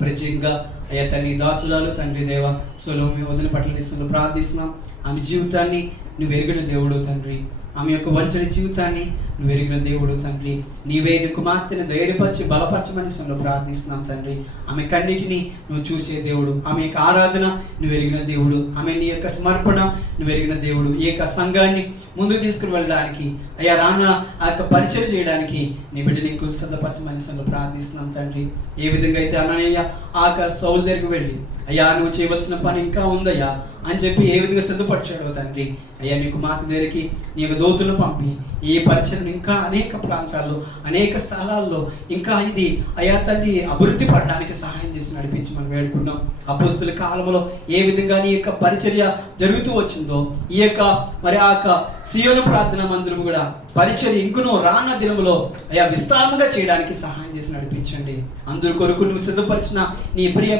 ప్రత్యేకంగా అయ్యా తండ్రి దాసురాలు తండ్రి దేవ సొలొమోను వదిన పట్ల నిస్సలు ప్రార్థిస్తున్నాం. ఆమె జీవితాన్ని నువ్వు ఎరిగిన దేవుడు తండ్రి, ఆమె యొక్క వంచన జీవితాన్ని నువ్వు ఎరిగిన దేవుడు తండ్రి. నీవే నీ కుమార్తెను ధైర్యపరిచి బలపరచమని సమయంలో ప్రార్థిస్తున్నాం తండ్రి. ఆమె కన్నిటిని నువ్వు చూసే దేవుడు, ఆమె యొక్క ఆరాధన నువ్వు ఎరిగిన దేవుడు, ఆమె నీ యొక్క సమర్పణ నువ్వు ఎరిగిన దేవుడు. ఈ యొక్క సంఘాన్ని ముందుకు తీసుకుని వెళ్ళడానికి అయ్యా రాన ఆ యొక్క పరిచయం చేయడానికి నీ బిడ్డ నీకు సిద్ధపరచమని సమయంలో ప్రార్థిస్తున్నాం తండ్రి. ఏ విధంగా అయితే అననీయ ఆ సౌలు దగ్గరికి వెళ్ళి అయ్యా నువ్వు చేయవలసిన పని ఇంకా ఉందయ్యా అని చెప్పి ఏ విధంగా సిద్ధపరిచాడో తండ్రి, అయ్యా నీ కుమార్తె దగ్గరికి నీ యొక్క దూతలను పంపి ఈ పరిచయం ఇంకా అనేక ప్రాంతాల్లో, అనేక స్థలాల్లో ఇంకా ఇది అయ్యా తండ్రి అభివృద్ధి పడడానికి సహాయం చేసి నడిపించి మనం వేడుకున్నాం. అపోస్తుల కాలంలో ఏ విధంగా నీ యొక్క పరిచర్య జరుగుతూ వచ్చిందో ఈ యొక్క మరి ఆ యొక్క సియోను ప్రార్థన మందిరం కూడా పరిచర్య ఇంకనూ రాన్న దినములో అయ్యా విస్తారంగా చేయడానికి సహాయం చేసి నడిపించండి. అందరి కొరకు నువ్వు సిద్ధపరిచిన నీ ప్రియ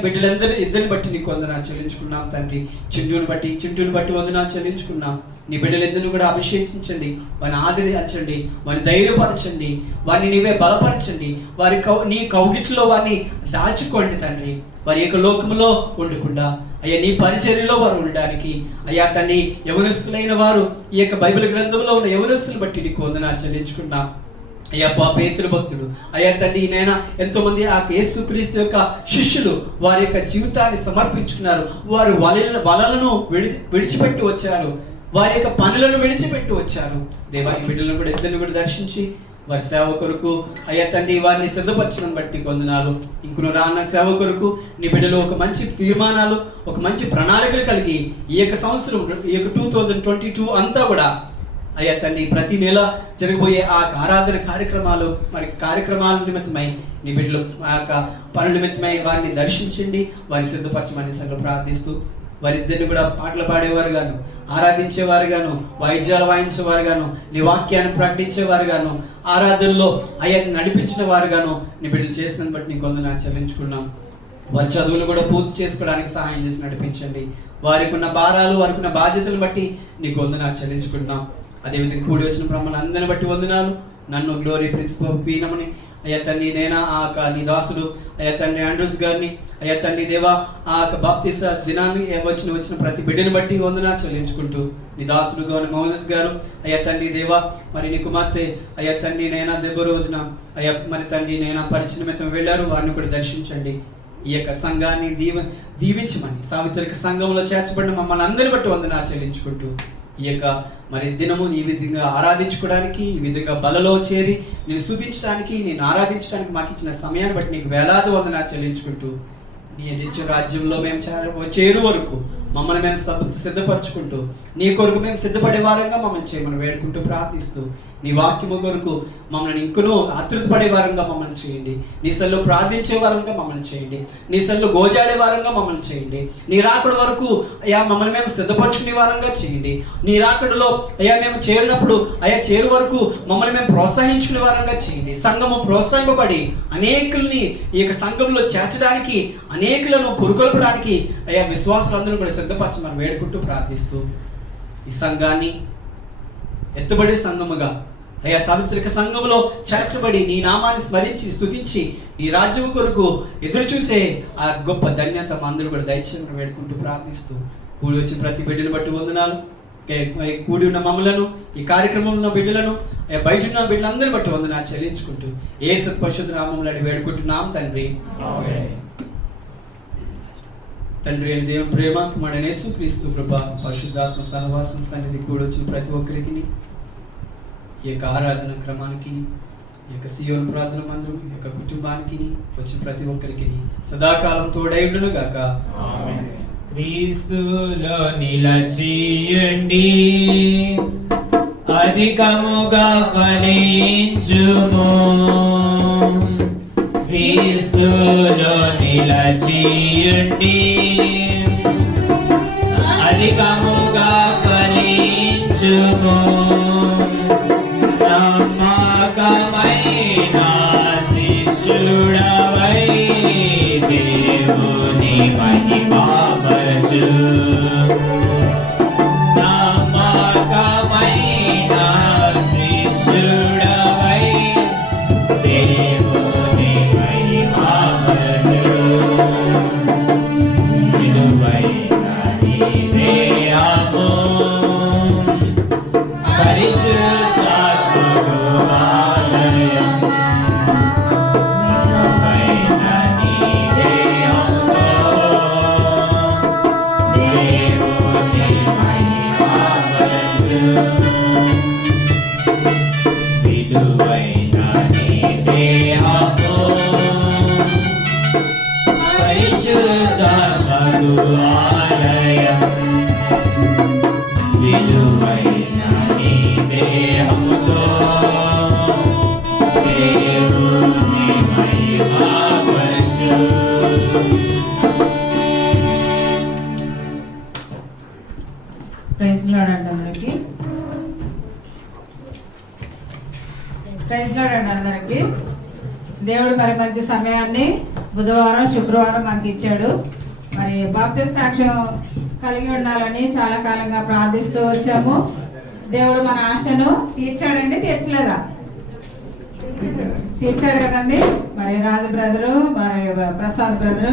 ఇద్దరిని బట్టి నీకు వందనాలు చెల్లించుకున్నాం తండ్రి. చింటూని బట్టి వందనాలు చెల్లించుకున్నాం. నీ బిడ్డలిద్దరిని కూడా అభిషేకించండి, వారిని ఆదరించండి, వారిని ధైర్యపరచండి, వారిని నీవే బలపరచండి. నీ కౌగిట్లో వారిని దాచుకోండి తండ్రి. వారి యొక్క లోకములో ఉండకుండా అయ్యా నీ పరిచర్యలో వారు ఉండడానికి అయ్యా తండ్రి యవనస్తులైన వారు ఈ యొక్క బైబిల్ గ్రంథంలో ఉన్న యవనస్తులను బట్టి నీకు వందనాలు చెల్లించుకున్నాం. అయ్యా పేతురు భక్తుడు అయ్యా తండ్రి నేను ఎంతో మంది ఆ యేసుక్రీస్తు యొక్క శిష్యులు వారి యొక్క జీవితాన్ని సమర్పించుకున్నారు. వారు వలలను విడిచిపెట్టి వచ్చారు, వారి యొక్క పనులను విడిచిపెట్టి వచ్చారు. దేవాని బిడ్డలను కూడా ఇద్దరిని కూడా దర్శించి వారి సేవ కొరకు అయ్యా తండ్రి వారిని సిద్ధపరచడం బట్టి వందనాలు. ఇంకొన రాన్న సేవ కొరకు నీ బిడ్డలు ఒక మంచి తీర్మానాలు, ఒక మంచి ప్రణాళికలు కలిగి ఈ యొక్క సంవత్సరం ఈ యొక్క 2022 అంతా కూడా అయ్యా తండ్రి ప్రతి నెల జరగబోయే ఆ ఆరాధన కార్యక్రమాల నిమిత్తమై నీ బిడ్డలు ఆ యొక్క పనుల నిమిత్తమై వారిని దర్శించండి, వారిని సిద్ధపరచమని సంగతి ప్రార్థిస్తూ వారిద్దరిని కూడా పాటలు పాడేవారు గాను, ఆరాధించేవారు గాను, వాయిద్యాలు వాయించేవారు గాను, నీ వాక్యాన్ని ప్రకటించేవారు గాను, ఆరాధనలో అయ్యా నడిపించిన వారు గాను నీ బిడ్డలు చేసిన బట్టి నీకు వందనాలు చెల్లించుకున్నాం. వారి చదువులు కూడా పూర్తి చేసుకోవడానికి సహాయం చేసి నడిపించండి. వారికి ఉన్న భారాలు, వారికి ఉన్న బాధ్యతలను బట్టి నీకు వందనాలు చెల్లించుకుంటున్నాం. అదేవిధంగా కూడి వచ్చిన బ్రహ్మను అందరిని బట్టి వందనాలు. నన్ను గ్లోరీ ప్రిన్సిపల్ పీనమని అయ్యా తండ్రి నేనా ఆ నీ దాసుడు అయ్యా తండ్రి ఆండ్రూస్ గారిని అయ్యా తండ్రి దేవా ఆ బాప్తీస దినాన్ని వచ్చిన ప్రతి బిడ్డను బట్టి వందనాలు చెల్లించుకుంటూ నీ దాసుడు గారు మోజెస్ గారు అయ్యా తండ్రి దేవా మరి నీ కుమార్తె అయ్యా తండ్రి నేనా దెబ్బ రోజున అయ్యా మరి తండ్రి నేనా పరిచయం వెళ్ళారు, వారిని కూడా దర్శించండి. ఈ యొక్క సంఘాన్ని దీవించమని సావిత్రిక సంఘంలో చేర్చబడిన మమ్మల్ని అందరిని బట్టి వందనాలు చెల్లించుకుంటూ ఈ యొక్క మరి దినము ఈ విధంగా ఆరాధించుకోవడానికి, ఈ విధంగా బలలో చేరి నేను స్తుతించడానికి, నేను ఆరాధించడానికి మాకు ఇచ్చిన సమయాన్ని బట్టి నీకు వేలాది వందనాలు చెల్లించుకుంటూ నీ నిత్య రాజ్యంలో మేము చేరు వరకు మమ్మల్ని మేము సిద్ధపరచుకుంటూ నీ కొరకు మేము సిద్ధపడే వారంగా మమ్మల్ని చేయమని వేడుకుంటూ ప్రార్థిస్తూ నీ వాక్యము కొరకు మమ్మల్ని ఇంకనూ ఆతృతపడే వారంగా మమ్మల్ని చేయండి. నీ సల్లో ప్రార్థించే వారంగా మమ్మల్ని చేయండి. నీ సల్లో గోజాడే వారంగా మమ్మల్ని చేయండి. నీ రాకడ వరకు అయ్యా మమ్మల్ని మేము సిద్ధపరచుకునే వారంగా చేయండి. నీ రాకడలో అయ్యా మేము చేరినప్పుడు అయ్యా చేరు వరకు మమ్మల్ని మేము ప్రోత్సహించుకునే వారంగా చేయండి. సంఘము ప్రోత్సహింపబడి అనేకుల్ని ఈ యొక్క సంఘంలో చేర్చడానికి, అనేకులను పురుకొల్పడానికి అయ్యా విశ్వాసులందరూ కూడా సిద్ధపరచమని వేడుకుంటూ ప్రార్థిస్తూ ఈ సంఘాన్ని ఎత్తబడే సంఘముగా అయ్యా సావిత్రిక సంఘములో చేర్చబడి నీ నామాన్ని స్మరించి స్తుతించి నీ రాజ్యం కొరకు ఎదురు చూసే ఆ గొప్ప ధన్యత మా అందరూ కూడా దయచేయమని వేడుకుంటూ ప్రార్థిస్తూ కూడి వచ్చిన ప్రతి బిడ్డను బట్టి వందనాలు. కూడి ఉన్న మమ్మలను, ఈ కార్యక్రమంలో ఉన్న బిడ్డలను, బయట ఉన్న బిడ్డలందరిని బట్టి వందనాలు చెల్లించుకుంటూ యేసు పరిశుద్ధ నామములో వేడుకుంటున్నాం తండ్రి. తండ్రి అని దేవుని ప్రేమ, కుమారుడైన యేసుక్రీస్తు కృప, పరిశుద్ధాత్మ సహవాసం సన్నిధి కూడి వచ్చిన ప్రతి ఒక్కరికి ఈ యొక్క ఆరాధన క్రమానికి, ఈ యొక్క సియోను ప్రార్థన మందిరం, ఈ యొక్క కుటుంబానికి వచ్చిన ప్రతి ఒక్కరికి సదాకాలం తోడైండును గాక. క్రీస్తులో నిలచియండి, అధికముగా ఫలించుము, క్రీస్తులో నిలచియుండి అధికముగా ఫలించుము, నమ్మకమైన శిష్యుడవై దేవుని మహిమపరచు. నమ్మకమైన శిష్యుడవై దేవుని మహిమపరచు. విలువైన నీ దేహము పరిశుద్ధాత్మకు ఆలయం. విలువైన నీ దేహములో దేవుని మహిమపరచు. విలువైన నీ దేహము పరిశుద్ధాత్మకు ఆలయం. విలువైన నీ దేహముతో దేవుని మహిమపరచు. ప్రైజ్ లార్డ్ అండి అందరికి. ప్రైజ్ లార్డ్ అండి అందరికి. దేవుడు మరి మంచి సమయాన్ని బుధవారం శుక్రవారం మనకి ఇచ్చాడు. మరి బాప్తిస్మ సాక్ష్యం కలిగి ఉండాలని చాలా కాలంగా ప్రార్థిస్తూ వచ్చాము. దేవుడు మన ఆశను తీర్చాడండి, తీర్చలేదా? తీర్చాడు కదండి. మరి రాజు బ్రదరు, మరి ప్రసాద్ బ్రదరు